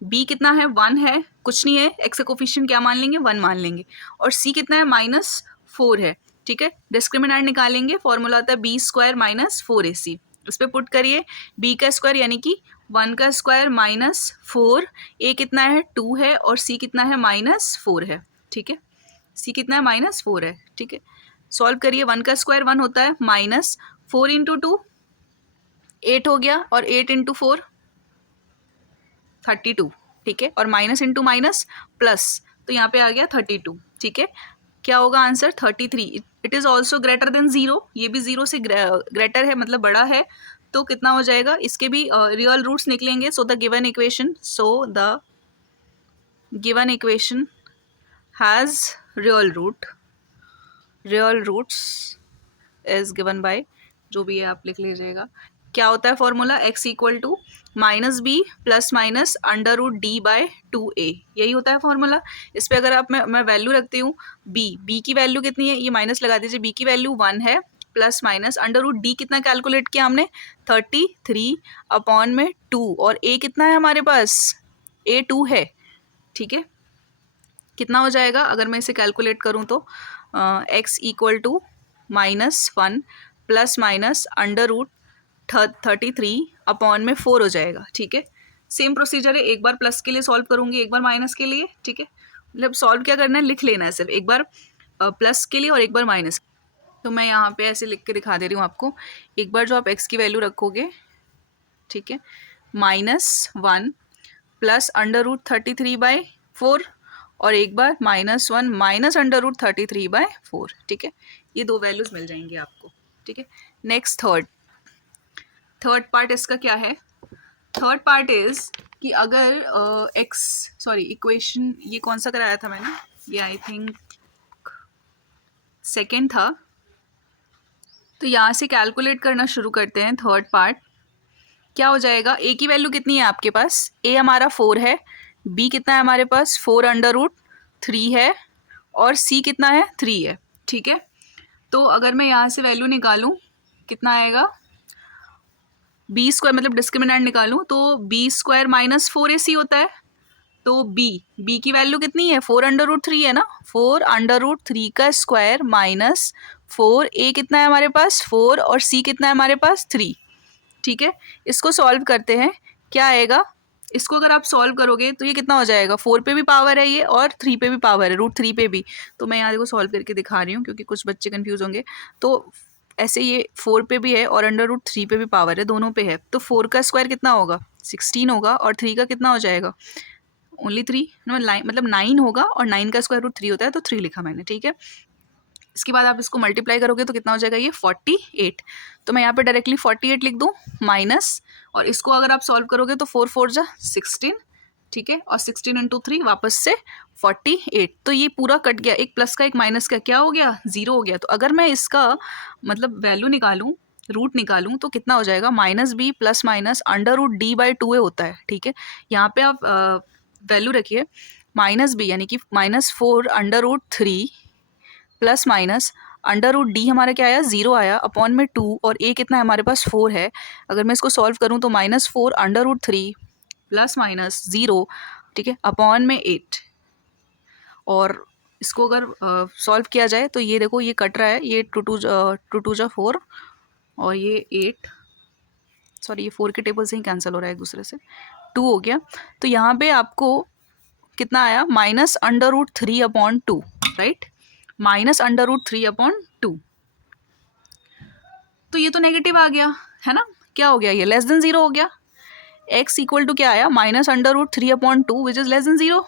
b कितना है 1 है, कुछ नहीं है, x का कोफिशिएंट क्या मान लेंगे 1 मान लेंगे, और c कितना है -4 है, ठीक है। डिस्क्रिमिनेंट निकालेंगे, फॉर्मूला आता है b स्क्वायर माइनस 4ac, इस पर पुट करिए, b का स्क्वायर यानी कि 1 का स्क्वायर -4, a कितना है 2 है और c कितना है -4 है, ठीक है। c कितना है -4 है, ठीक है। सॉल्व करिए, 1 का स्क्वायर 1 होता है, -4 इंटू 2 8 हो गया, और 8 इंटू 4 32, ठीक है, और माइनस इंटू माइनस प्लस, तो यहाँ पे आ गया 32, ठीक है। क्या होगा answer 33, it is also greater than 0, ये भी 0 से ग्रेटर है, मतलब बड़ा है, तो कितना हो जाएगा, इसके भी रियल रूट्स निकलेंगे। So the given equation has real roots is given by, जो भी है आप लिख लीजिएगा। क्या होता है formula, x equal to -b plus minus √d/2a, यही होता है फॉर्मूला। इस पे अगर आप मैं वैल्यू रखती हूँ b की वैल्यू कितनी है, ये माइनस लगा दीजिए, b की वैल्यू 1 है, प्लस माइनस √d कितना कैलकुलेट किया हमने 33 अपॉन में 2, और a कितना है हमारे पास, a 2 है, ठीक है। कितना हो जाएगा अगर मैं इसे कैलकुलेट करूँ तो, x equal to -1 plus minus √33 upon में 4 हो जाएगा, ठीक है। सेम प्रोसीजर है, एक बार प्लस के लिए सॉल्व करूँगी, एक बार माइनस के लिए, ठीक है। मतलब सॉल्व क्या करना है, लिख लेना है सिर्फ, एक बार प्लस के लिए और एक बार माइनस। तो मैं यहाँ पे ऐसे लिख के दिखा दे रही हूँ आपको, एक बार जो आप x की वैल्यू रखोगे, ठीक है, -1 प्लस √33/4, और एक बार -1 माइनस √33/4, ठीक है। ये दो वैल्यूज मिल जाएंगी आपको, ठीक है। नेक्स्ट थर्ड पार्ट इसका क्या है, थर्ड पार्ट इज कि अगर इक्वेशन, ये कौन सा कराया था मैंने, ये आई थिंक सेकेंड था। तो यहाँ से कैलकुलेट करना शुरू करते हैं, थर्ड पार्ट क्या हो जाएगा, a की वैल्यू कितनी है आपके पास, a हमारा 4 है, b कितना है हमारे पास 4√3 है, और c कितना है 3 है, ठीक है। तो अगर मैं यहाँ से वैल्यू निकालूं, कितना आएगा, b स्क्वायर मतलब डिस्क्रिमिनेंट निकालूं तो b स्क्वायर -4ac होता है, तो बी की वैल्यू कितनी है, 4√3 है ना, 4√3 का स्क्वायर माइनस 4, ए कितना है हमारे पास 4 और सी कितना है हमारे पास 3। ठीक है, इसको सॉल्व करते हैं, क्या आएगा, इसको अगर आप सॉल्व करोगे तो ये कितना हो जाएगा, 4 पे भी पावर है ये और 3 पे भी पावर है, √3 पे भी। तो मैं यहाँ देखो सॉल्व करके दिखा रही हूँ क्योंकि कुछ बच्चे कंफ्यूज होंगे। तो ऐसे ये 4 पे भी है और √3 पे भी पावर है, दोनों पे है। तो 4 का स्क्वायर कितना होगा, 16 होगा, और 3 का कितना हो जाएगा, ओनली 3 नो, मतलब 9 होगा, और 9 का स्क्वायर रूट 3 होता है, तो 3 लिखा मैंने। ठीक है, इसके बाद आप इसको मल्टीप्लाई करोगे तो कितना हो जाएगा, ये 48। तो मैं यहाँ पे डायरेक्टली 48 लिख दूँ माइनस, और इसको अगर आप सॉल्व करोगे तो 4 4 जा 16। ठीक है, और 16 इंटू 3 वापस से 48। तो ये पूरा कट गया, एक प्लस का एक माइनस का, क्या हो गया, 0 हो गया। तो अगर मैं इसका मतलब वैल्यू निकालूँ, रूट निकालूँ, तो कितना हो जाएगा, -b प्लस माइनस √d/2a होता है। ठीक है, यहाँ पे आप वैल्यू रखिए -b यानी कि -4√3 प्लस माइनस √d हमारा क्या आया, 0 आया, अपॉन में 2, और a कितना है हमारे पास 4 है। अगर मैं इसको सॉल्व करूँ तो -4√3 प्लस माइनस 0, ठीक है, अपॉन में 8। और इसको अगर सॉल्व किया जाए तो ये देखो ये कट रहा है, ये 2 जा 4 और ये 8, सॉरी ये 4 के टेबल से ही कैंसिल हो रहा है एक दूसरे से, 2 हो गया। तो यहाँ पे आपको कितना आया, -√3/2, राइट, -√3/2। तो ये तो नेगेटिव आ गया है ना, क्या हो गया, ये लेस देन 0 हो गया। x इक्वल टू क्या आया, -√3/2 विच इज़ लेस देन 0।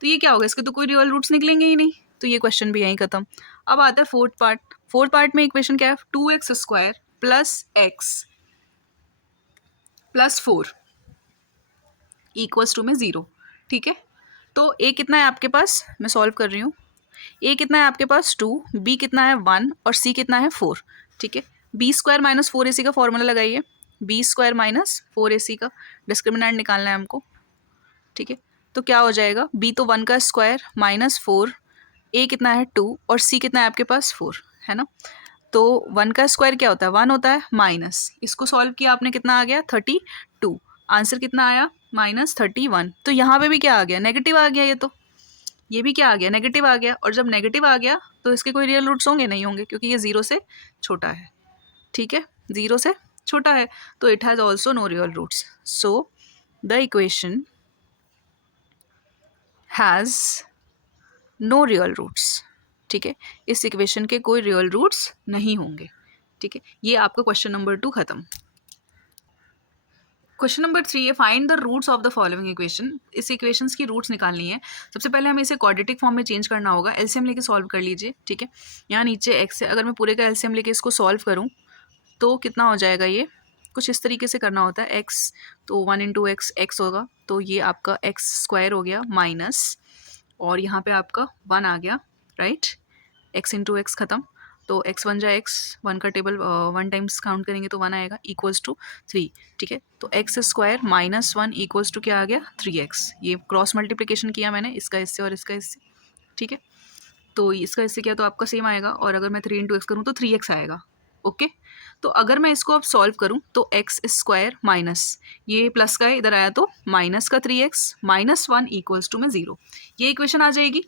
तो ये क्या होगा, इसके तो कोई रियल रूट्स निकलेंगे ही नहीं। तो ये क्वेश्चन भी यहीं खत्म। अब आता है फोर्थ पार्ट। फोर्थ पार्ट में इक्वेशन क्या है, 2x² plus x plus 4 equals to में 0। ठीक है, तो a कितना है आपके पास, मैं सॉल्व कर रही हूँ। a कितना है आपके पास 2, b कितना है 1 और c कितना है 4। ठीक है, b² माइनस 4ac का फॉर्मूला लगाइए, b² माइनस 4ac का डिस्क्रिमिनेंट निकालना है हमको। ठीक है, तो क्या हो जाएगा, b तो 1 का स्क्वायर माइनस 4, a कितना है 2 और c कितना है आपके पास 4, है ना। तो 1 का स्क्वायर क्या होता है, 1 होता है, माइनस, इसको सॉल्व किया आपने, कितना आ गया 32। आंसर कितना आया, -31। तो यहाँ पे भी क्या आ गया, नेगेटिव आ गया, ये भी क्या आ गया, नेगेटिव आ गया। और जब नेगेटिव आ गया तो इसके कोई रियल रूट्स होंगे, नहीं होंगे, क्योंकि ये 0 से छोटा है। ठीक है, 0 से छोटा है, तो it has also no real roots. So the equation has no real roots. ठीक है, इस इक्वेशन के कोई रियल रूट्स नहीं होंगे। ठीक है, ये आपका क्वेश्चन नंबर 2 खत्म। क्वेश्चन नंबर 3 है, find the roots of the following equation. इस इक्वेशंस की रूट्स निकालनी है। सबसे पहले हमें इसे क्वाड्रेटिक फॉर्म में चेंज करना होगा, एलसीएम लेके सॉल्व कर लीजिए। ठीक है, यहाँ नीचे x है, अगर मैं पूरे का एलसीएम लेके इसको सॉल्व करूँ तो कितना हो जाएगा, ये कुछ इस तरीके से करना होता है, x तो 1 इंटू x होगा, तो ये आपका x² हो गया माइनस, और यहाँ पे आपका 1 आ गया, राइट, x इंटू एक्स खत्म, तो x 1 जा x, 1 का टेबल 1 टाइम्स काउंट करेंगे तो 1 आएगा, इक्वल्स टू 3। ठीक है, तो x² माइनस 1 इक्वल्स टू क्या आ गया, 3x। ये क्रॉस मल्टीप्लिकेशन किया मैंने, इसका इससे और इसका इससे। ठीक है, तो इसका इससे किया तो आपका सेम आएगा, और अगर मैं 3 इंटू एक्स करूँ तो 3x आएगा। ओके, तो अगर मैं इसको अब सॉल्व करूँ तो x² माइनस, ये प्लस का है, इधर आया तो माइनस का 3x माइनस 1 इक्वल्स टू में 0। ये इक्वेशन आ जाएगी।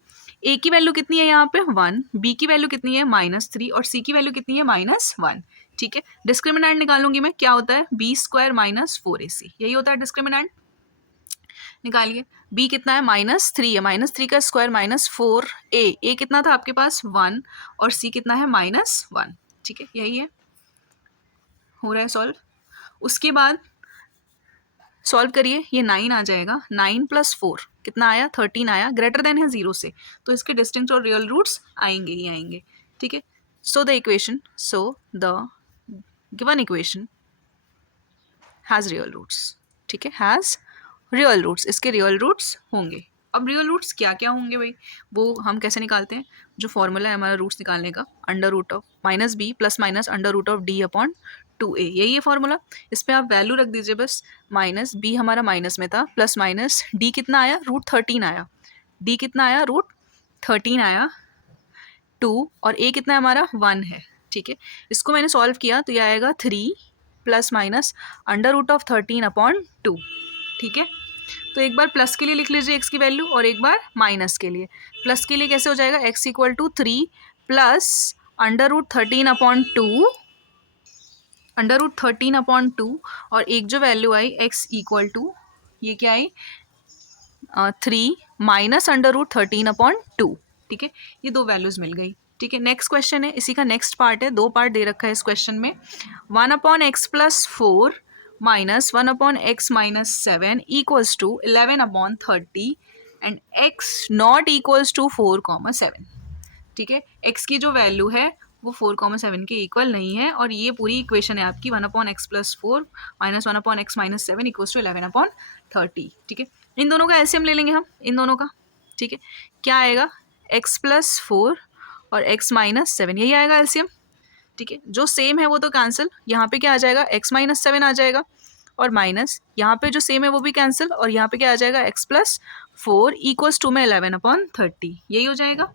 a की वैल्यू कितनी है यहाँ पे 1, b की वैल्यू कितनी है -3 और c की वैल्यू कितनी है -1। ठीक है, डिस्क्रिमिनेंट निकालूंगी मैं, क्या होता है, b² माइनस 4ac, यही होता है डिस्क्रिमिनेंट। निकालिए, b कितना है -3 है, -3 का स्क्वायर -4a, कितना था आपके पास 1 और c कितना है -1। ठीक है, यही है, हो रहा है सॉल्व। उसके बाद सॉल्व करिए, ये 9 आ जाएगा, 9 प्लस 4 कितना आया, 13 आया, ग्रेटर देन है 0 से, तो इसके डिस्टिंक्ट और रियल रूट्स आएंगे ही आएंगे। ठीक है, so the given equation has real roots. ठीक है, हैज़ रियल रूट्स, इसके रियल रूट्स होंगे। अब रियल रूट्स क्या क्या होंगे भाई, वो हम कैसे निकालते हैं, जो फॉर्मूला है हमारा रूट्स निकालने का, -b प्लस माइनस √d/2a, यही है फॉर्मूला। इस पर आप वैल्यू रख दीजिए बस, -b हमारा माइनस में था, प्लस माइनस d कितना आया, √13 आया, d कितना आया, √13 आया, 2 और a कितना हमारा 1 है। ठीक है, इसको मैंने सॉल्व किया तो ये आएगा 3 प्लस माइनस √13/2। ठीक है, तो एक बार प्लस के लिए लिख लीजिए x की वैल्यू और एक बार माइनस के लिए। प्लस के लिए कैसे हो जाएगा, x इक्वल टू 3 प्लस √13/2, √13/2, और एक जो वैल्यू आई x इक्वल टू, ये क्या आई 3 माइनस √13/2। ठीक है, ये दो वैल्यूज मिल गई। ठीक है, नेक्स्ट क्वेश्चन है, इसी का नेक्स्ट पार्ट है, दो पार्ट दे रखा है इस क्वेश्चन में। 1/x+4 minus 1/x-7 equals to 11/30 and x not equals to 4,7। ठीक है, x की जो वैल्यू है वो 4,7 के इक्वल नहीं है, और ये पूरी इक्वेशन है आपकी 1/x+4 minus 1/x-7 equals to 11/30। ठीक है, इन दोनों का एलसीएम ले लेंगे हम, इन दोनों का। ठीक है, क्या आएगा, x+4 और x-7, यही आएगा एलसीएम। ठीक है, जो सेम है वो तो कैंसिल, यहाँ पे क्या आ जाएगा, x-7 आ जाएगा, और माइनस यहाँ पे जो सेम है वो भी कैंसिल, और यहाँ पे क्या आ जाएगा, x+4 इक्वल्स टू में 11/30, यही हो जाएगा।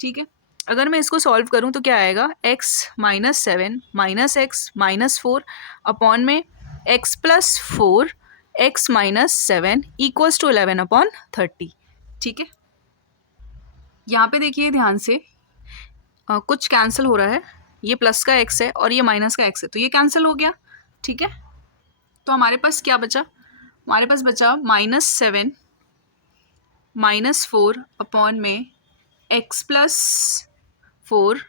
ठीक है, अगर मैं इसको सॉल्व करूँ तो क्या आएगा, x-7 माइनस x-4 अपॉन में x+4 x-7 इक्वल्स टू 11/30। ठीक है, यहाँ पे देखिए ध्यान से, कुछ कैंसिल हो रहा है, ये प्लस का x है और ये माइनस का x है, तो ये कैंसिल हो गया। ठीक है, तो हमारे पास क्या बचा, हमारे पास बचा -7 -4 अपॉन में x+4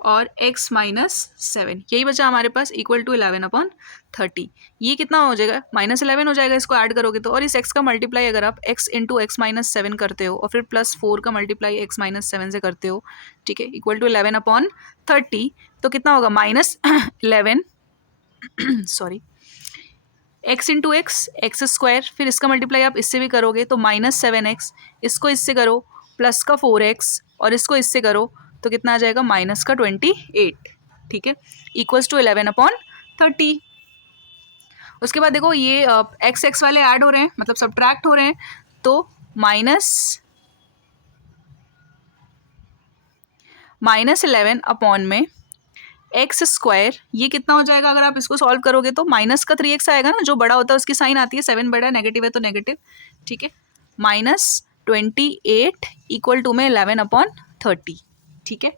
और x-7, यही बचा हमारे पास, इक्वल टू 11/30। ये कितना हो जाएगा, -11 हो जाएगा इसको ऐड करोगे तो, और इस x का मल्टीप्लाई अगर आप x इंटू x-7 करते हो और फिर +4 का मल्टीप्लाई x-7 से करते हो, ठीक है, इक्वल टू 11/30, तो कितना होगा, -11 sorry, x into x square, फिर इसका मल्टीप्लाई आप इससे भी करोगे तो -7x, इसको इससे करो प्लस का 4x, और इसको इससे करो तो कितना आ जाएगा, माइनस का 28। ठीक है, इक्वल्स टू 11/30। उसके बाद देखो ये x वाले ऐड हो रहे हैं, मतलब सब्ट्रैक्ट हो रहे हैं, तो -11 अपॉन में एक्स स्क्वायर, ये कितना हो जाएगा, अगर आप इसको सॉल्व करोगे तो माइनस का 3x आएगा ना, जो बड़ा होता है उसकी साइन आती है, 7 बड़ा नेगेटिव है तो नेगेटिव। ठीक है, -28 इक्वल टू में 11/30। ठीक है,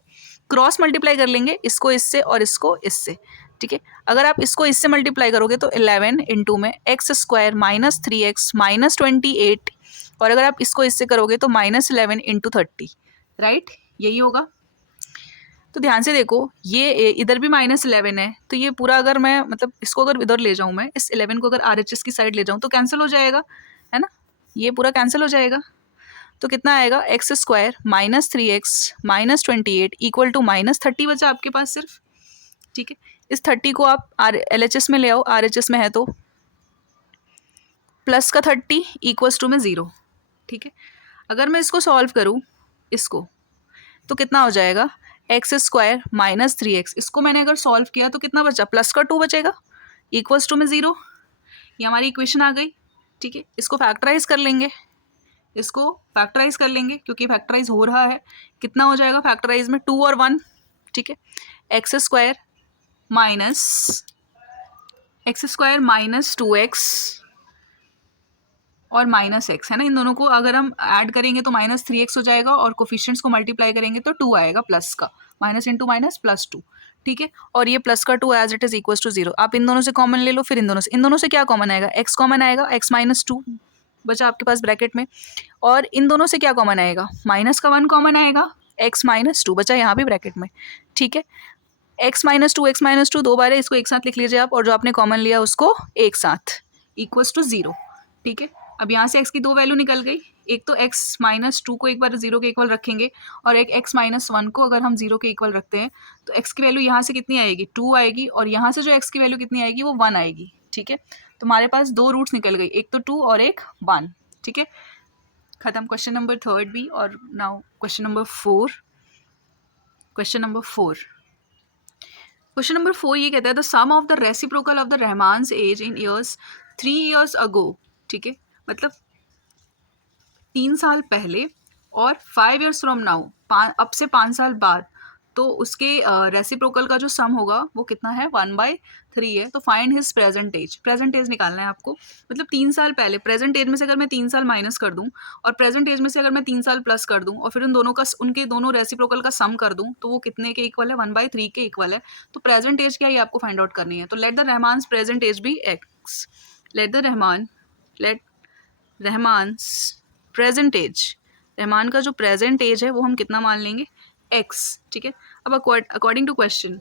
क्रॉस मल्टीप्लाई कर लेंगे इसको इससे और इसको इससे। ठीक है, अगर आप इसको इससे मल्टीप्लाई करोगे तो 11 इंटू में x square minus 3x minus 28, और अगर आप इसको इससे करोगे तो -11 इंटू 30, राइट, यही होगा। तो ध्यान से देखो, ये इधर भी -11 है, तो ये पूरा अगर मैं मतलब इसको अगर इधर ले जाऊँ, मैं इस 11 को अगर RHS की साइड ले जाऊँ तो कैंसिल हो जाएगा, है ना, ये पूरा कैंसिल हो जाएगा। तो कितना आएगा, X square minus 3x minus 28 equal to -30 बचा आपके पास सिर्फ। ठीक है, इस 30 को आप LHS में ले आओ, RHS में है तो प्लस का 30 इक्वल्स टू में 0। ठीक है, अगर मैं इसको सॉल्व करूँ इसको, तो कितना हो जाएगा, एक्स स्क्वायर माइनस 3x, इसको मैंने अगर सॉल्व किया तो कितना बचा, प्लस का 2 बचेगा, इक्वल्स टू में 0। ये हमारी इक्वेशन आ गई। ठीक है, इसको फैक्टराइज कर लेंगे, इसको फैक्टराइज कर लेंगे क्योंकि फैक्टराइज हो रहा है। कितना हो जाएगा फैक्टराइज में, 2 और 1। ठीक है, एक्स स्क्वायर माइनस 2x और -x है ना, इन दोनों को अगर हम ऐड करेंगे तो -3x हो जाएगा, और कोफिशिएंट्स को मल्टीप्लाई करेंगे तो 2 आएगा प्लस का, माइनस इंटू माइनस प्लस 2। ठीक है, और ये प्लस का 2 as it is equals to 0। आप इन दोनों से कॉमन ले लो, फिर इन दोनों से क्या कॉमन आएगा, x कॉमन आएगा, x-2 बचा आपके पास ब्रैकेट में, और इन दोनों से क्या कॉमन आएगा, माइनस का 1 कॉमन आएगा, x-2 बचा यहाँ भी ब्रैकेट में। ठीक है, x-2 दो बार है, इसको एक साथ लिख लीजिए आप, और जो आपने कॉमन लिया उसको एक साथ, इक्वल्स टू 0। ठीक है, अब यहाँ से x की दो वैल्यू निकल गई, एक तो x-2 को एक बार 0 के इक्वल रखेंगे, और एक x-1 को अगर हम 0 के इक्वल रखते हैं तो x की वैल्यू यहाँ से कितनी आएगी, 2 आएगी, और यहाँ से जो x की वैल्यू कितनी आएगी, वो 1 आएगी। ठीक है, तो हमारे पास दो रूट्स निकल गई, एक तो 2 और एक 1। ठीक है, खत्म क्वेश्चन नंबर 3 भी। और now question number 4। Question number 4 ये कहता है, the sum of the reciprocal of the Rahman's age in years 3 years ago. ठीक है, मतलब 3 साल पहले और 5 years फ्रॉम नाउ, अब से 5 साल बाद तो उसके रेसिप्रोकल का जो सम होगा वो कितना है 1/3 है। तो find his present age, present age निकालना है आपको, मतलब 3 साल पहले। प्रेजेंट एज में से अगर मैं 3 साल माइनस कर दूं और प्रेजेंट एज में से अगर मैं 3 साल प्लस कर दूं और फिर उन दोनों का उनके दोनों रेसिप्रोकल का सम कर दूं तो वो कितने के इक्वल है 1/3 के इक्वल है। तो प्रेजेंट एज क्या है ये आपको फाइंड आउट करनी है। तो let the Rahman present age be x, let Rahman's present age, Rahman का जो प्रेजेंट एज है वो हम कितना मान लेंगे एक्स, ठीक है। अब अकॉर्डिंग टू क्वेश्चन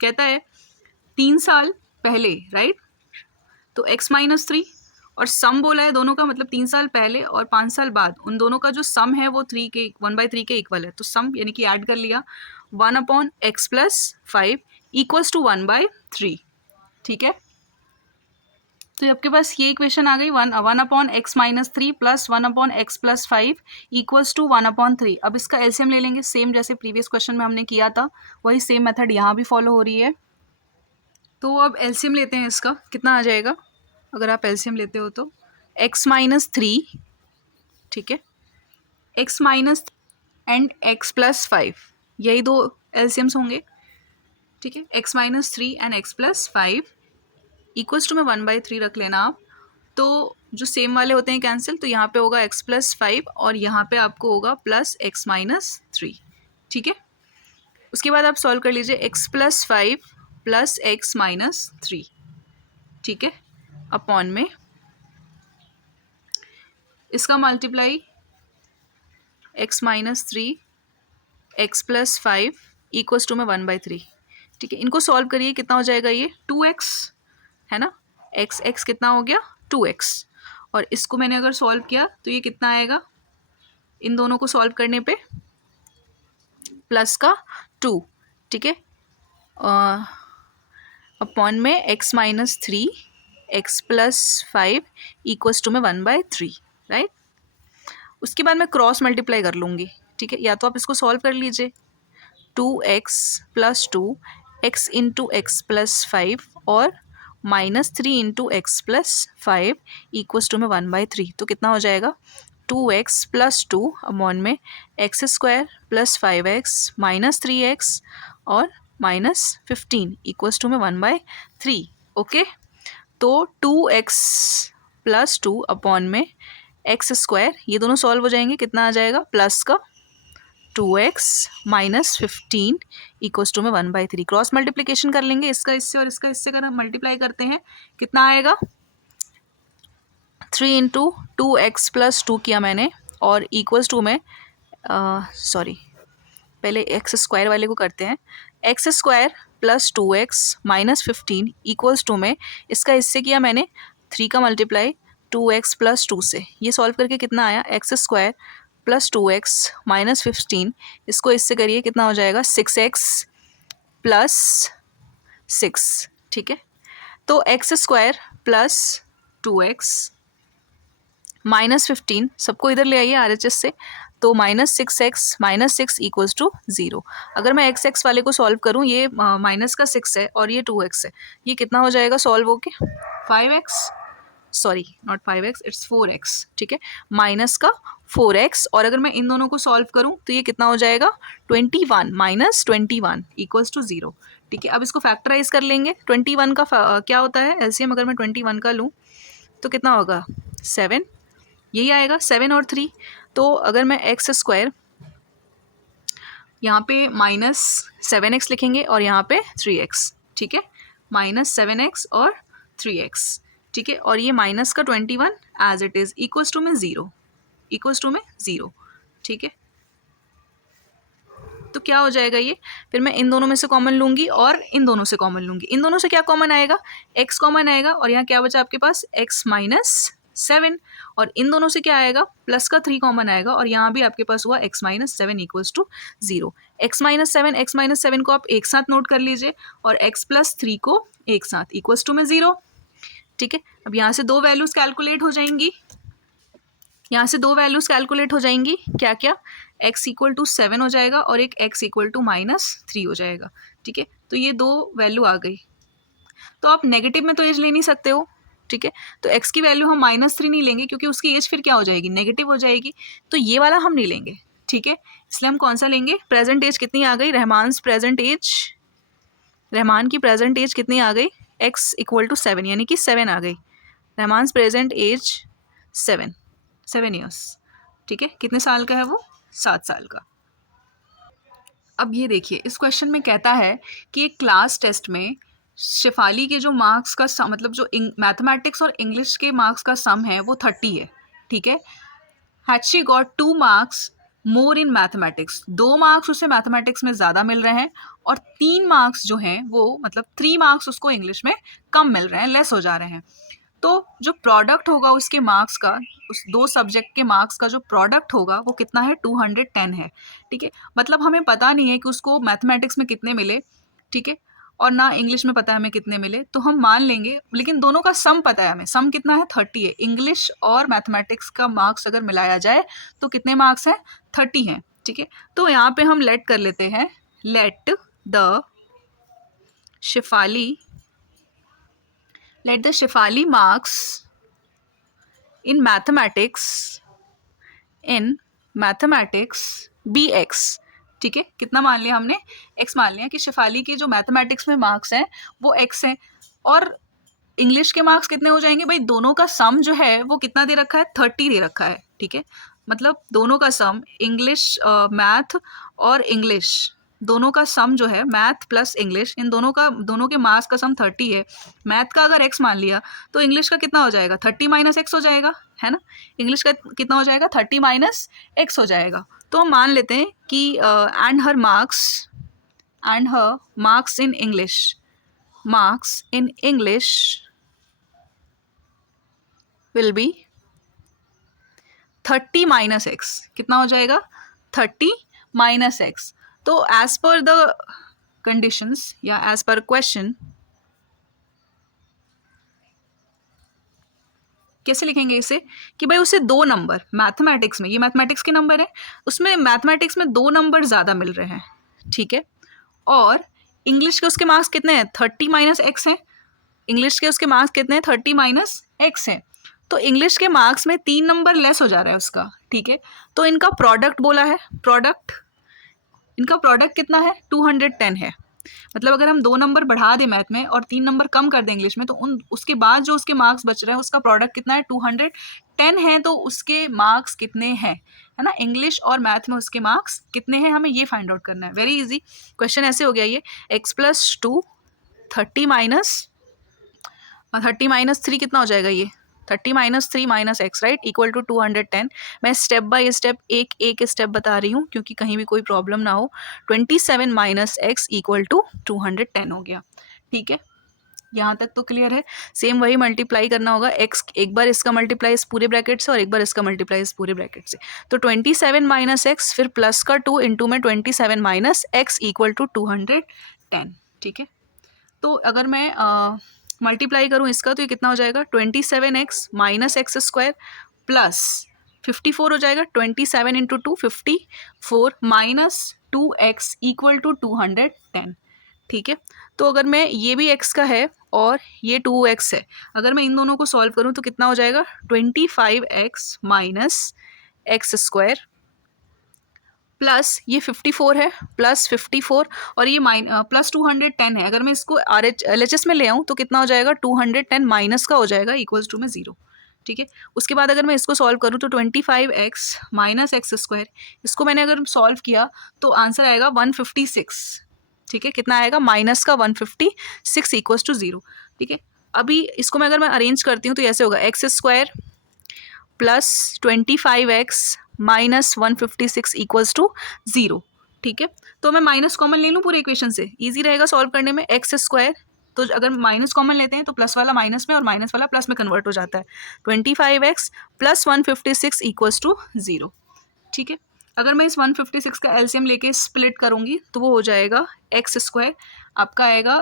कहता है 3 साल पहले, राइट, तो x-3 और सम बोला है दोनों का, मतलब 3 साल पहले और 5 साल बाद उन दोनों का जो सम है वो 1/3 के इक्वल है। तो सम यानी कि ऐड कर लिया 1/x+5 इक्वल्स टू 1/3, ठीक है। तो आपके पास ये इक्वेशन आ गई 1/x-3 plus 1/x+5 equals to 1/3। अब इसका एलसीएम ले लेंगे, सेम जैसे प्रीवियस क्वेश्चन में हमने किया था वही सेम मेथड यहाँ भी फॉलो हो रही है। तो अब एलसीएम लेते हैं इसका, कितना आ जाएगा अगर आप एलसीएम लेते हो तो x-3, ठीक है, x- एंड x+5, यही दो एलसीएम्स होंगे, ठीक है। x-3 and x+5 equals to में 1/3 रख लेना आप। तो जो सेम वाले होते हैं कैंसिल, तो यहाँ पे होगा x+5 और यहाँ पे आपको होगा प्लस x-3, ठीक है। उसके बाद आप सॉल्व कर लीजिए x+5 प्लस x-3, ठीक है, अपॉन में इसका multiply x-3 x+5 equals to में 1/3, ठीक है। इनको सॉल्व करिए, कितना हो जाएगा ये 2x है ना, x कितना हो गया 2x, और इसको मैंने अगर सॉल्व किया तो ये कितना आएगा, इन दोनों को सॉल्व करने पे प्लस का 2, ठीक है, अपॉन में x-3 x+5 इक्वल्स टू में 1/3, राइट। उसके बाद मैं क्रॉस मल्टीप्लाई कर लूँगी, ठीक है, या तो आप इसको सॉल्व कर लीजिए 2x+2 x इंटू x+5 और -3 इंटू x+5 इक्वल्स टू में 1/3। तो कितना हो जाएगा 2x+2 अपॉन में x² + 5x -3x और -15 इक्वल्स टू में 1/3, ओके। तो 2x+2 अपॉन में x², ये दोनों सॉल्व हो जाएंगे, कितना आ जाएगा प्लस का 2x -15 इक्वल्स टू में 1/3। क्रॉस मल्टीप्लिकेशन कर लेंगे, इसका इससे और इसका इससे कर मल्टीप्लाई करते हैं, कितना आएगा 3 इंटू 2x+2 किया मैंने और इक्वल्स टू में पहले x² वाले को करते हैं, x² + 2x -15 इक्वल्स टू में इसका इससे किया मैंने 3 का मल्टीप्लाई 2x + 2 से, ये सॉल्व करके कितना आया x² + 2x -15, इसको इससे करिए कितना हो जाएगा 6x + 6, ठीक है। तो x² + 2x -15 सबको इधर ले आइए RHS से, तो -6x -6 इक्वल्स टू 0। अगर मैं x वाले को सॉल्व करूँ, ये माइनस का 6 है और ये 2x है, ये कितना हो जाएगा सॉल्व होके 5x, sorry not 5x, it's 4x, ठीक है, माइनस का 4x। और अगर मैं इन दोनों को सॉल्व करूँ तो ये कितना हो जाएगा 21 -21 इक्वल्स टू 0, ठीक है। अब इसको फैक्टराइज कर लेंगे, 21 का क्या होता है एलसीएम, अगर मैं 21 का लूँ तो कितना होगा 7, यही आएगा 7 और 3। तो अगर मैं x² यहाँ पे -7x लिखेंगे और यहाँ पे 3x, ठीक है, -7x और 3x, ठीक है, और ये माइनस का 21 as it is equals to में 0, इक्वल्स टू में 0, ठीक है। तो क्या हो जाएगा ये, फिर मैं इन दोनों में से कॉमन लूँगी और इन दोनों से कॉमन लूँगी, इन दोनों से क्या कॉमन आएगा x कॉमन आएगा और यहाँ क्या बचा आपके पास x -7, और इन दोनों से क्या आएगा प्लस का 3 कॉमन आएगा और यहाँ भी आपके पास हुआ x -7 इक्वल्स टू 0। x -7 को आप एक साथ नोट कर लीजिए और x + 3 को एक साथ इक्वल्स टू में 0, ठीक है। अब यहाँ से दो वैल्यूज़ कैलकुलेट हो जाएंगी, यहाँ से दो वैल्यूज़ कैलकुलेट हो जाएंगी, क्या क्या, x = 7 हो जाएगा और एक x = -3 हो जाएगा, ठीक है। तो ये दो वैल्यू आ गई। तो आप नेगेटिव में तो एज ले नहीं सकते हो, ठीक है, तो x की वैल्यू हम -3 नहीं लेंगे क्योंकि उसकी एज फिर क्या हो जाएगी नेगेटिव हो जाएगी, तो ये वाला हम नहीं लेंगे, ठीक है, इसलिए हम कौन सा लेंगे, प्रेजेंट एज कितनी आ गई, रहमान की प्रेजेंट एज कितनी आ गई, x इक्वल टू 7, यानी कि 7 आ गई। Rahman present age 7 years. ठीक है, कितने साल का है वो, 7 साल का। अब ये देखिए, इस क्वेश्चन में कहता है कि एक क्लास टेस्ट में शेफाली के जो मार्क्स का सम, मतलब जो मैथमेटिक्स और इंग्लिश के मार्क्स का सम है वो 30 है। ठीक है, had she got 2 marks more in mathematics, 2 marks उसे मैथमेटिक्स में ज़्यादा मिल रहे हैं और 3 मार्क्स जो हैं वो, मतलब 3 मार्क्स उसको इंग्लिश में कम मिल रहे हैं, लेस हो जा रहे हैं। तो जो प्रोडक्ट होगा उसके मार्क्स का, उस 2 सब्जेक्ट के मार्क्स का जो प्रोडक्ट होगा वो कितना है, 210 है। ठीक है, मतलब हमें पता नहीं है कि उसको मैथमेटिक्स में कितने मिले, ठीक है, और ना इंग्लिश में पता है हमें कितने मिले, तो हम मान लेंगे, लेकिन दोनों का सम पता है हमें, सम कितना है, 30 है। इंग्लिश और मैथमेटिक्स का मार्क्स अगर मिलाया जाए तो कितने मार्क्स हैं, 30 हैं। ठीक है, तो यहाँ पे हम लेट कर लेते हैं, let the Shefali marks in mathematics be x। ठीक है, कितना मान लिया हमने, x मान लिया कि शेफाली के जो मैथमेटिक्स में मार्क्स हैं वो x हैं, और इंग्लिश के मार्क्स कितने हो जाएंगे भाई, दोनों का सम जो है वो कितना दे रखा है, 30 दे रखा है। ठीक है, मतलब दोनों का सम, इंग्लिश मैथ और इंग्लिश दोनों का सम जो है, मैथ प्लस इंग्लिश, इन दोनों के मार्क्स का सम 30 है। मैथ का अगर x मान लिया तो इंग्लिश का कितना हो जाएगा, 30 माइनस एक्स हो जाएगा, है ना, इंग्लिश का कितना हो जाएगा, 30 माइनस एक्स हो जाएगा। तो हम मान लेते हैं कि and her marks in English will be 30 minus x, कितना हो जाएगा, 30 माइनस एक्स। तो एज पर द कंडीशंस या एज पर क्वेश्चन कैसे लिखेंगे इसे, कि भाई उसे 2 नंबर मैथमेटिक्स में, ये मैथमेटिक्स के नंबर है, उसमें मैथमेटिक्स में 2 नंबर ज़्यादा मिल रहे हैं। ठीक है, और इंग्लिश के उसके मार्क्स कितने हैं, 30 माइनस एक्स हैं, इंग्लिश के उसके मार्क्स कितने हैं, 30 माइनस एक्स हैं, तो इंग्लिश के मार्क्स में 3 नंबर लेस हो जा रहा है उसका। ठीक है, तो इनका प्रोडक्ट बोला है, इनका प्रोडक्ट कितना है, 210 है। मतलब अगर हम 2 नंबर बढ़ा दें मैथ में और 3 नंबर कम कर दें इंग्लिश में, तो उसके बाद जो उसके मार्क्स बच रहे हैं उसका प्रोडक्ट कितना है, 210 है। तो उसके मार्क्स कितने हैं, है ना, इंग्लिश और मैथ में उसके मार्क्स कितने हैं, हमें ये फाइंड आउट करना है। वेरी इजी क्वेश्चन ऐसे हो गया ये, x+2 30 माइनस 3 कितना हो जाएगा, ये 30 minus 3 minus x, right, equal to 210। मैं स्टेप बाय स्टेप एक स्टेप बता रही हूँ क्योंकि कहीं भी कोई प्रॉब्लम ना हो। 27 माइनस एक्स इक्वल टू 210 हो गया। ठीक है, यहाँ तक तो क्लियर है। सेम वही मल्टीप्लाई करना होगा, एक्स एक बार इसका मल्टीप्लाई इस पूरे ब्रैकेट से और एक बार इसका मल्टीप्लाई इस पूरे ब्रैकेट से। तो 27 माइनस एक्स, फिर प्लस का 2 इंटू में 27 माइनस एक्स इक्वल टू 210। ठीक है, तो अगर मैं मल्टीप्लाई करूँ इसका तो ये कितना हो जाएगा, 27x minus x square plus 54 हो जाएगा, 27 into 2 54 minus 2x equal to 210। ठीक है, तो अगर मैं, ये भी x का है और ये 2x है, अगर मैं इन दोनों को सॉल्व करूँ तो कितना हो जाएगा, 25x minus x square plus ये 54 है, प्लस 54 और ये प्लस 210 है। अगर मैं इसको LHS में ले आऊँ तो कितना हो जाएगा, 210 माइनस का हो जाएगा इक्वल्स टू में 0। ठीक है, उसके बाद अगर मैं इसको सॉल्व करूँ तो 25x माइनस एक्स स्क्वायर, इसको मैंने अगर सॉल्व किया तो आंसर आएगा 156। ठीक है, कितना आएगा, माइनस का 156 इक्वल्स टू 0। ठीक है, अभी इसको मैं अगर मैं अरेंज करती हूँ तो ऐसे होगा, x square plus 25x minus 156 equals to 0। ठीक है, तो मैं माइनस कॉमन ले लूँ पूरे इक्वेशन से, इजी रहेगा सॉल्व करने में। एक्स स्क्वायर, तो अगर माइनस कॉमन लेते हैं तो प्लस वाला माइनस में और माइनस वाला प्लस में कन्वर्ट हो जाता है। 25x plus 156 equals to 0। ठीक है, अगर मैं इस 156 का एलसीएम लेके स्प्लिट करूँगी तो वो हो जाएगा एक्स स्क्वायर, आपका आएगा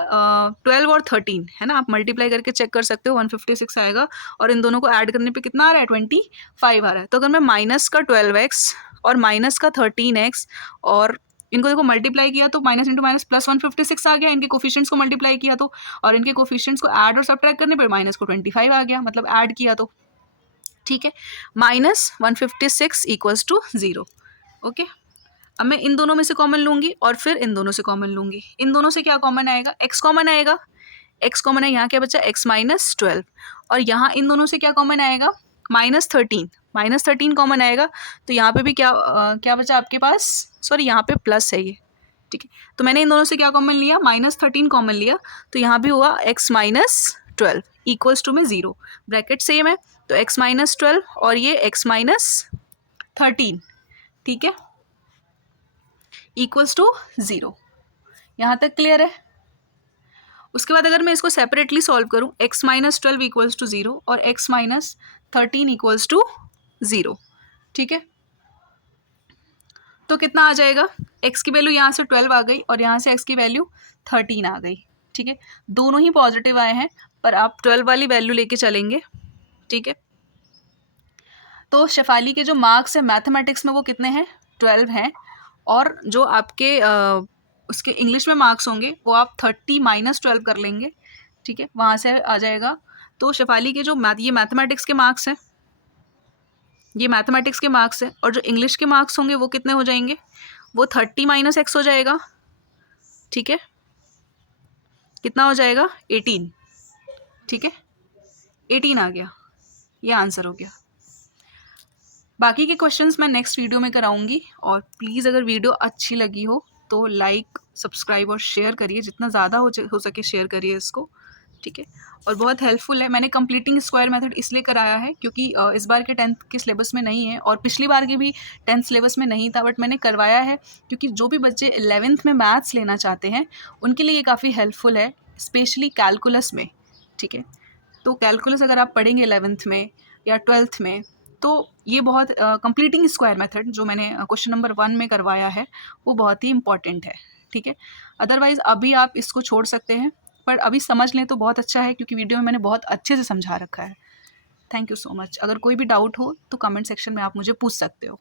12 और 13, है ना, आप मल्टीप्लाई करके चेक कर सकते हो, 156 आएगा और इन दोनों को ऐड करने पे कितना आ रहा है, 25 आ रहा है। तो अगर मैं माइनस का 12x और माइनस का 13x और इनको देखो मल्टीप्लाई किया तो माइनस इंटू माइनस प्लस 156 आ गया, इनके कोफिशिएंट्स को मल्टीप्लाई किया तो, और इनके कोफिशिएंट्स को ऐड और सब्ट्रैक्ट करने पर माइनस को 25 आ गया, मतलब ऐड किया तो। ठीक है, माइनस 156 इक्वल्स टू 0। ओके, अब मैं इन दोनों में से कॉमन लूँगी और फिर इन दोनों से कॉमन लूँगी। इन दोनों से क्या कॉमन आएगा, x कॉमन आएगा, x कॉमन है, यहाँ क्या बचा x माइनस 12, और यहाँ इन दोनों से क्या कॉमन आएगा, -13 कॉमन आएगा। तो यहाँ पे भी क्या बचा आपके पास, सॉरी यहाँ पे प्लस है ये, ठीक है। तो मैंने इन दोनों से क्या कॉमन लिया, -13 कॉमन लिया, तो यहाँ भी हुआ x माइनस 12 इक्वल्स टू में 0, ब्रैकेट सेम है, तो x माइनस 12 और ये x माइनस 13, ठीक है, इक्वल्स टू 0। यहाँ तक क्लियर है। उसके बाद अगर मैं इसको सेपरेटली सॉल्व करूँ, x माइनस 12 इक्वल्स टू 0 और x माइनस 13 इक्वल्स टू 0, ठीक है। तो कितना आ जाएगा, x की वैल्यू यहाँ से 12 आ गई और यहाँ से x की वैल्यू 13 आ गई, ठीक है। दोनों ही पॉजिटिव आए हैं, पर आप 12 वाली वैल्यू लेके चलेंगे, ठीक है। तो शेफाली के जो मार्क्स है मैथमेटिक्स में वो कितने हैं, 12 हैं, और जो आपके उसके इंग्लिश में मार्क्स होंगे वो आप 30 माइनस 12 कर लेंगे, ठीक है, वहाँ से आ जाएगा। तो शेफाली के जो ये मैथमेटिक्स के मार्क्स हैं, ये मैथमेटिक्स के मार्क्स हैं, और जो इंग्लिश के मार्क्स होंगे वो कितने हो जाएंगे, वो 30 माइनस x हो जाएगा, ठीक है, कितना हो जाएगा 18, ठीक है, 18 आ गया, ये आंसर हो गया। बाकी के क्वेश्चंस मैं नेक्स्ट वीडियो में कराऊंगी, और प्लीज़ अगर वीडियो अच्छी लगी हो तो लाइक, सब्सक्राइब और शेयर करिए, जितना ज़्यादा हो सके शेयर करिए इसको, ठीक है, और बहुत हेल्पफुल है। मैंने कंप्लीटिंग स्क्वायर मेथड इसलिए कराया है क्योंकि इस बार के 10th के सिलेबस में नहीं है, और पिछली बार के भी 10th सिलेबस में नहीं था, बट मैंने करवाया है क्योंकि जो भी बच्चे 11th में मैथ्स लेना चाहते हैं उनके लिए ये काफ़ी हेल्पफुल है, स्पेशली कैलकुलस में, ठीक है। तो कैलकुलस अगर आप पढ़ेंगे 11th में या 12th में, तो ये बहुत कंप्लीटिंग स्क्वायर मेथड जो मैंने क्वेश्चन नंबर 1 में करवाया है वो बहुत ही इंपॉर्टेंट है, ठीक है। अदरवाइज़ अभी आप इसको छोड़ सकते हैं, पर अभी समझ लें तो बहुत अच्छा है, क्योंकि वीडियो में मैंने बहुत अच्छे से समझा रखा है। Thank you so much. अगर कोई भी डाउट हो तो कमेंट सेक्शन में आप मुझे पूछ सकते हो।